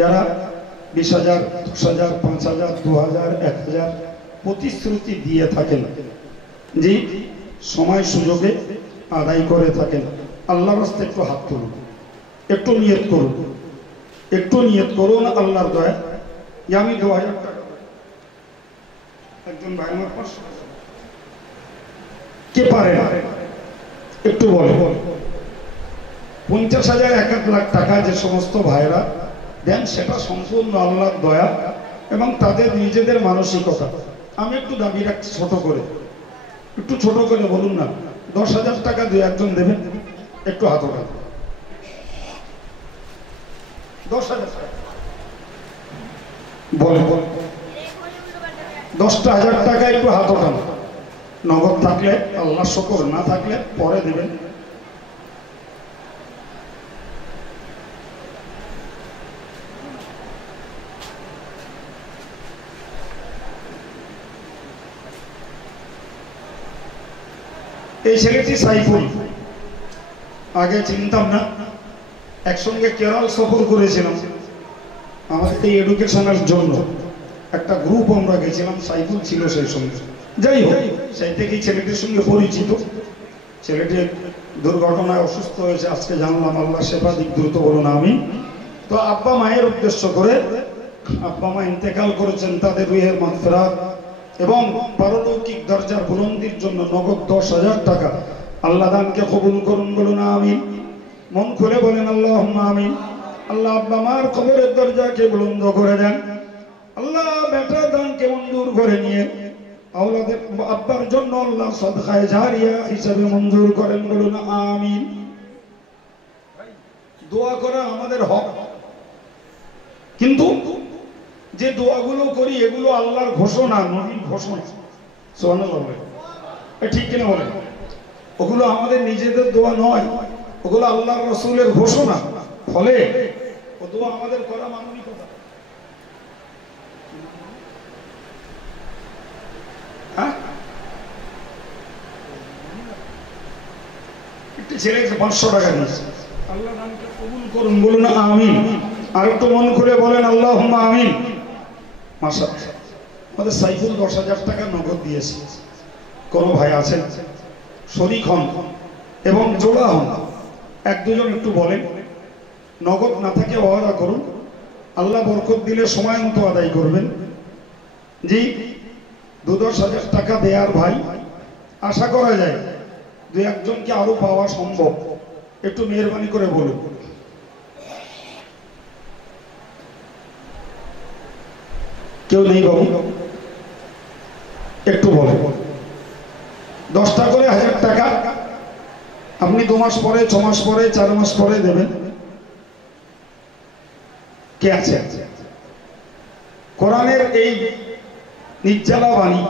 যারা 20,000, 10,000, 5,000, 2,000, 1,000 প্রতিশ্রুতি দিয়ে থাকেন, যে সময় সুযোগে আদায় করে থাকেন। আল্লাহর রাস্তায় একটু হাত তুলুন, একটু নিয়ত করুন, একটু নিয়ত করুন আল্লাহর দয়া। আমি 2,000 টাকা একজন ভাই আমার পাশে কে পারে একটু বলে। 50,000, 1,00,000 টাকা যে সমস্ত ভাইরা দেন সেটা সম্পূর্ণ আল্লাহর দয়া এবং তাদের নিজেদের মানসিকতা। আমি একটু দাবি রাখছি ছোট করে, একটু ছোট করে বলুন না। 10,000 টাকা 2-1 জন দেবেন, একটু হাত ওঠান। 10,000 টাকা বলে 10,000 টাকা একটু হাত ওঠান। নগদ থাকলে আল্লাহ শুকর, না থাকলে পরে দেবেন। এই ছেলেটি সাইফুল, আগে চিনতাম না, একসঙ্গে কেরল সফর করেছিলাম আমাদের এই এডুকেশনের জন্য। একটা গ্রুপ আমরা গেছিলাম, সাইফুল ছিল সেই সঙ্গে। যাই হোক, সেই থেকেই ছেলেটির সঙ্গে পরিচিত। ছেলেটি দুর্ঘটনায় অসুস্থ হয়েছে, আজকে জানলাম। আল্লাহ সেবা দিক দ্রুত, বলুন আমিন। তো আব্বা মায়ের উদ্দেশ্য করে, আব্বা মা ইন্তেকাল করেছেন, তাদের রুহের মাগফিরাত এবং পারলৌকিক দরজার বুলন্দির জন্য নগদ 10,000 টাকা আল্লাহ দানকে কবুল করুন, বলুন আমিন। মন খুলে বলেন আল্লাহুম্মা আমিন। আল্লাহ আব্বা মার কবরের দরজাকে বুলন্দ করে দেন। আল্লাহ বেটার দানকে মঞ্জুর করে নিয়ে আওলাদের আব্বার জন্য আল্লাহ সাদকায়ে জারিয়া হিসেবে মঞ্জুর করেন, বলুন আমিন। দোয়া করা আমাদের হক, কিন্তু যে দোয়াগুলো করি এগুলো আল্লাহর ঘোষণা, নবীর ঘোষণা। সুবহানাল্লাহ, ঠিক কিনা বলেন? ওগুলো আমাদের নিজেদের দোয়া নয়, ওগুলো আল্লাহর রাসূলের ঘোষণা। ফলে ও দোয়া আমাদের করা মানবিকতা। হ্যাঁ, একটি ছেলেকে 500 টাকা দিয়েছে, আল্লাহ নামকে কবুল করুন, বলুন আমিন। আর একটু মন করে বলেন আল্লাহুম্মা আমিন। মাশাআল্লাহ, আমাদের সাইফুল 10,000 টাকা নগদ দিয়েছে। কোন ভাই আছেন শরীক হন এবং জোড়া হন, এক দুজন একটু বলেন। নগদ না থাকে ওয়াদা করুন, আল্লাহ বরকত দিলে সময় মতো আদায় করবেন। জি, 2-10,000 টাকা দেয়ার ভাই, আশা করা যায় 2-1জনকে আরো পাওয়া সম্ভব। একটু মেহরবানি করে বলুন। কেউ নেই বাবু? একটু বলে 10টা করে 1000 টাকা আপনি 2 মাস পরে, 6 মাস পরে, 4 মাস পরে দেবেন। কে আছে? কোরআনের এই নির্জালা বাণী,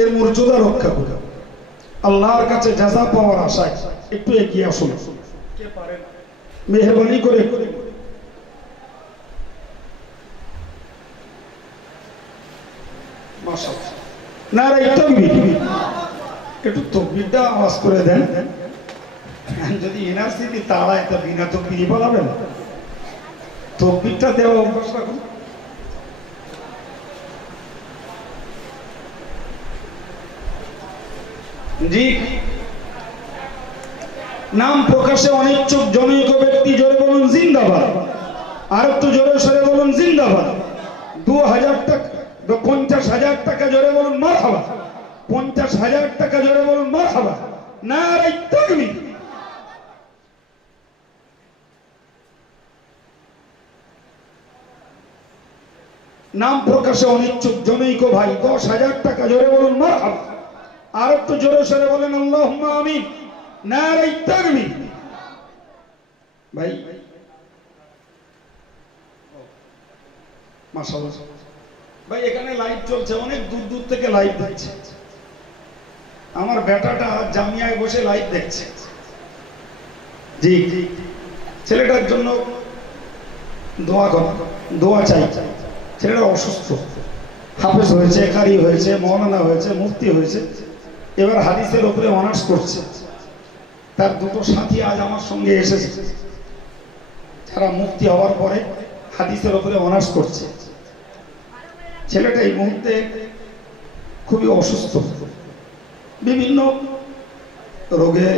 এর মর্যাদা রক্ষা করে আল্লাহর কাছে জাযা পাওয়ার আশায় একটু এগিয়ে আসুন। কে পারেন মেহরবানি করে? মাশাআল্লাহ, নারে তাকবীর। একটু তাকবীরটা আওয়াজ করে দেন। যদি ইউনিভার্সিটি তাড়ায় তা বিনা তাকবীরই বলাবেন? তাকবীরটা দেওয়া অভ্যাস রাখুন। জি, নাম প্রকাশে অনিচ্ছুক জনৈক ব্যক্তি জোরে বলুন জিন্দাবাদ। আর একটু জোরে সরে বলুন জিন্দাবাদ। 2,000 টাকা, 50,000 টাকা জোরে বলুন মারহাবা। 50,000 টাকা জোরে বলুন মারহাবা। নারে তাকবীর। নাম প্রকাশে অনিচ্ছুক জনৈক ভাই 10,000 টাকা জোরে বলুন মারহাবা। আর একটু জোরে সরে বলেন আল্লাহুম্মা আমিন। নারে তাকবীর। ভাই মাশাআল্লাহ, ভাই এখানে লাইভ চলছে, অনেক দূর দূর থেকে লাইভ দেখছে। আমার বেটাটা জামিয়ায় বসে লাইভ দেখছে। জি, ছেলেটার জন্য দোয়া করুন, দোয়া চাই। ছেলেটা অসুস্থ, হাফেজ হয়েছে, কারি হয়েছে, মাওলানা হয়েছে, মুফতি হয়েছে, এবার হাদিসের উপরে অনার্স করছে। তার 2টো সাথী আজ আমার সঙ্গে এসেছে, যারা মুফতি হওয়ার পরে হাদিসের উপরে অনার্স করছে। ছেলেটা এই মুহূর্তে খুবই অসুস্থ, বিভিন্ন রোগে।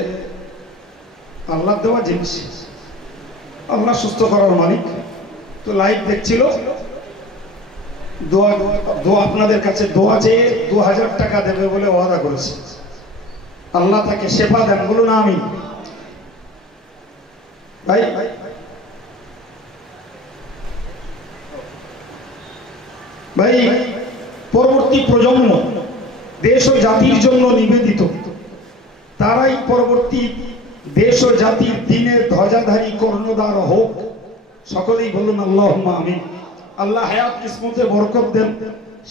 আল্লাহ দেওয়া জিনিস, আল্লাহ সুস্থ করার মালিক। তো লাইভ দেখছিল, দোয়া আপনাদের কাছে দোয়া চেয়ে 2,000 টাকা দেবে বলে ওয়াদা করেছে। আল্লাহ তাকে শেফা দেন, বলুন আমিন। ভাই ভাই পরবর্তী প্রজন্ম দেশ ও জাতির জন্য নিবেদিত। তারাই পরবর্তী দেশ ও জাতির দিনের ধ্বজাধারী কর্ণধার হোক। সকলেই বলুন আল্লাহুম্মা আমিন। আল্লাহ হায়াত কিসমতে বরকত দেন,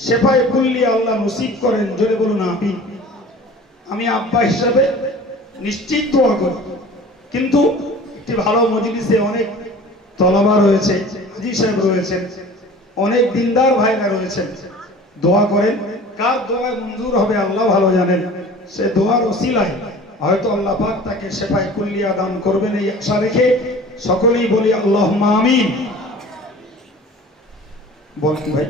শেফায়ে কুল্লি আল্লাহ নসিব করেন, জোরে বলুন আমিন। আমি আব্বা হিসাবে নিশ্চিত দোয়া করি, কিন্তু একটি ভালো মজলিসে অনেক তলাবা রয়েছে, হাজী সাহেব রয়েছেন, অনেক দিনদার ভাইরা রয়েছেন। দোয়া করেন, কার দোয়া মঞ্জুর হবে আল্লাহ ভালো জানেন। সে দোয়ার ওসিলায় হয়তো আল্লাহ পাক তাকে শেফায়ে কুল্লিয়া দান করবেন, এই আশা রেখে সকলেই বলি আল্লাহুম্মা আমিন। বল কি ভাই?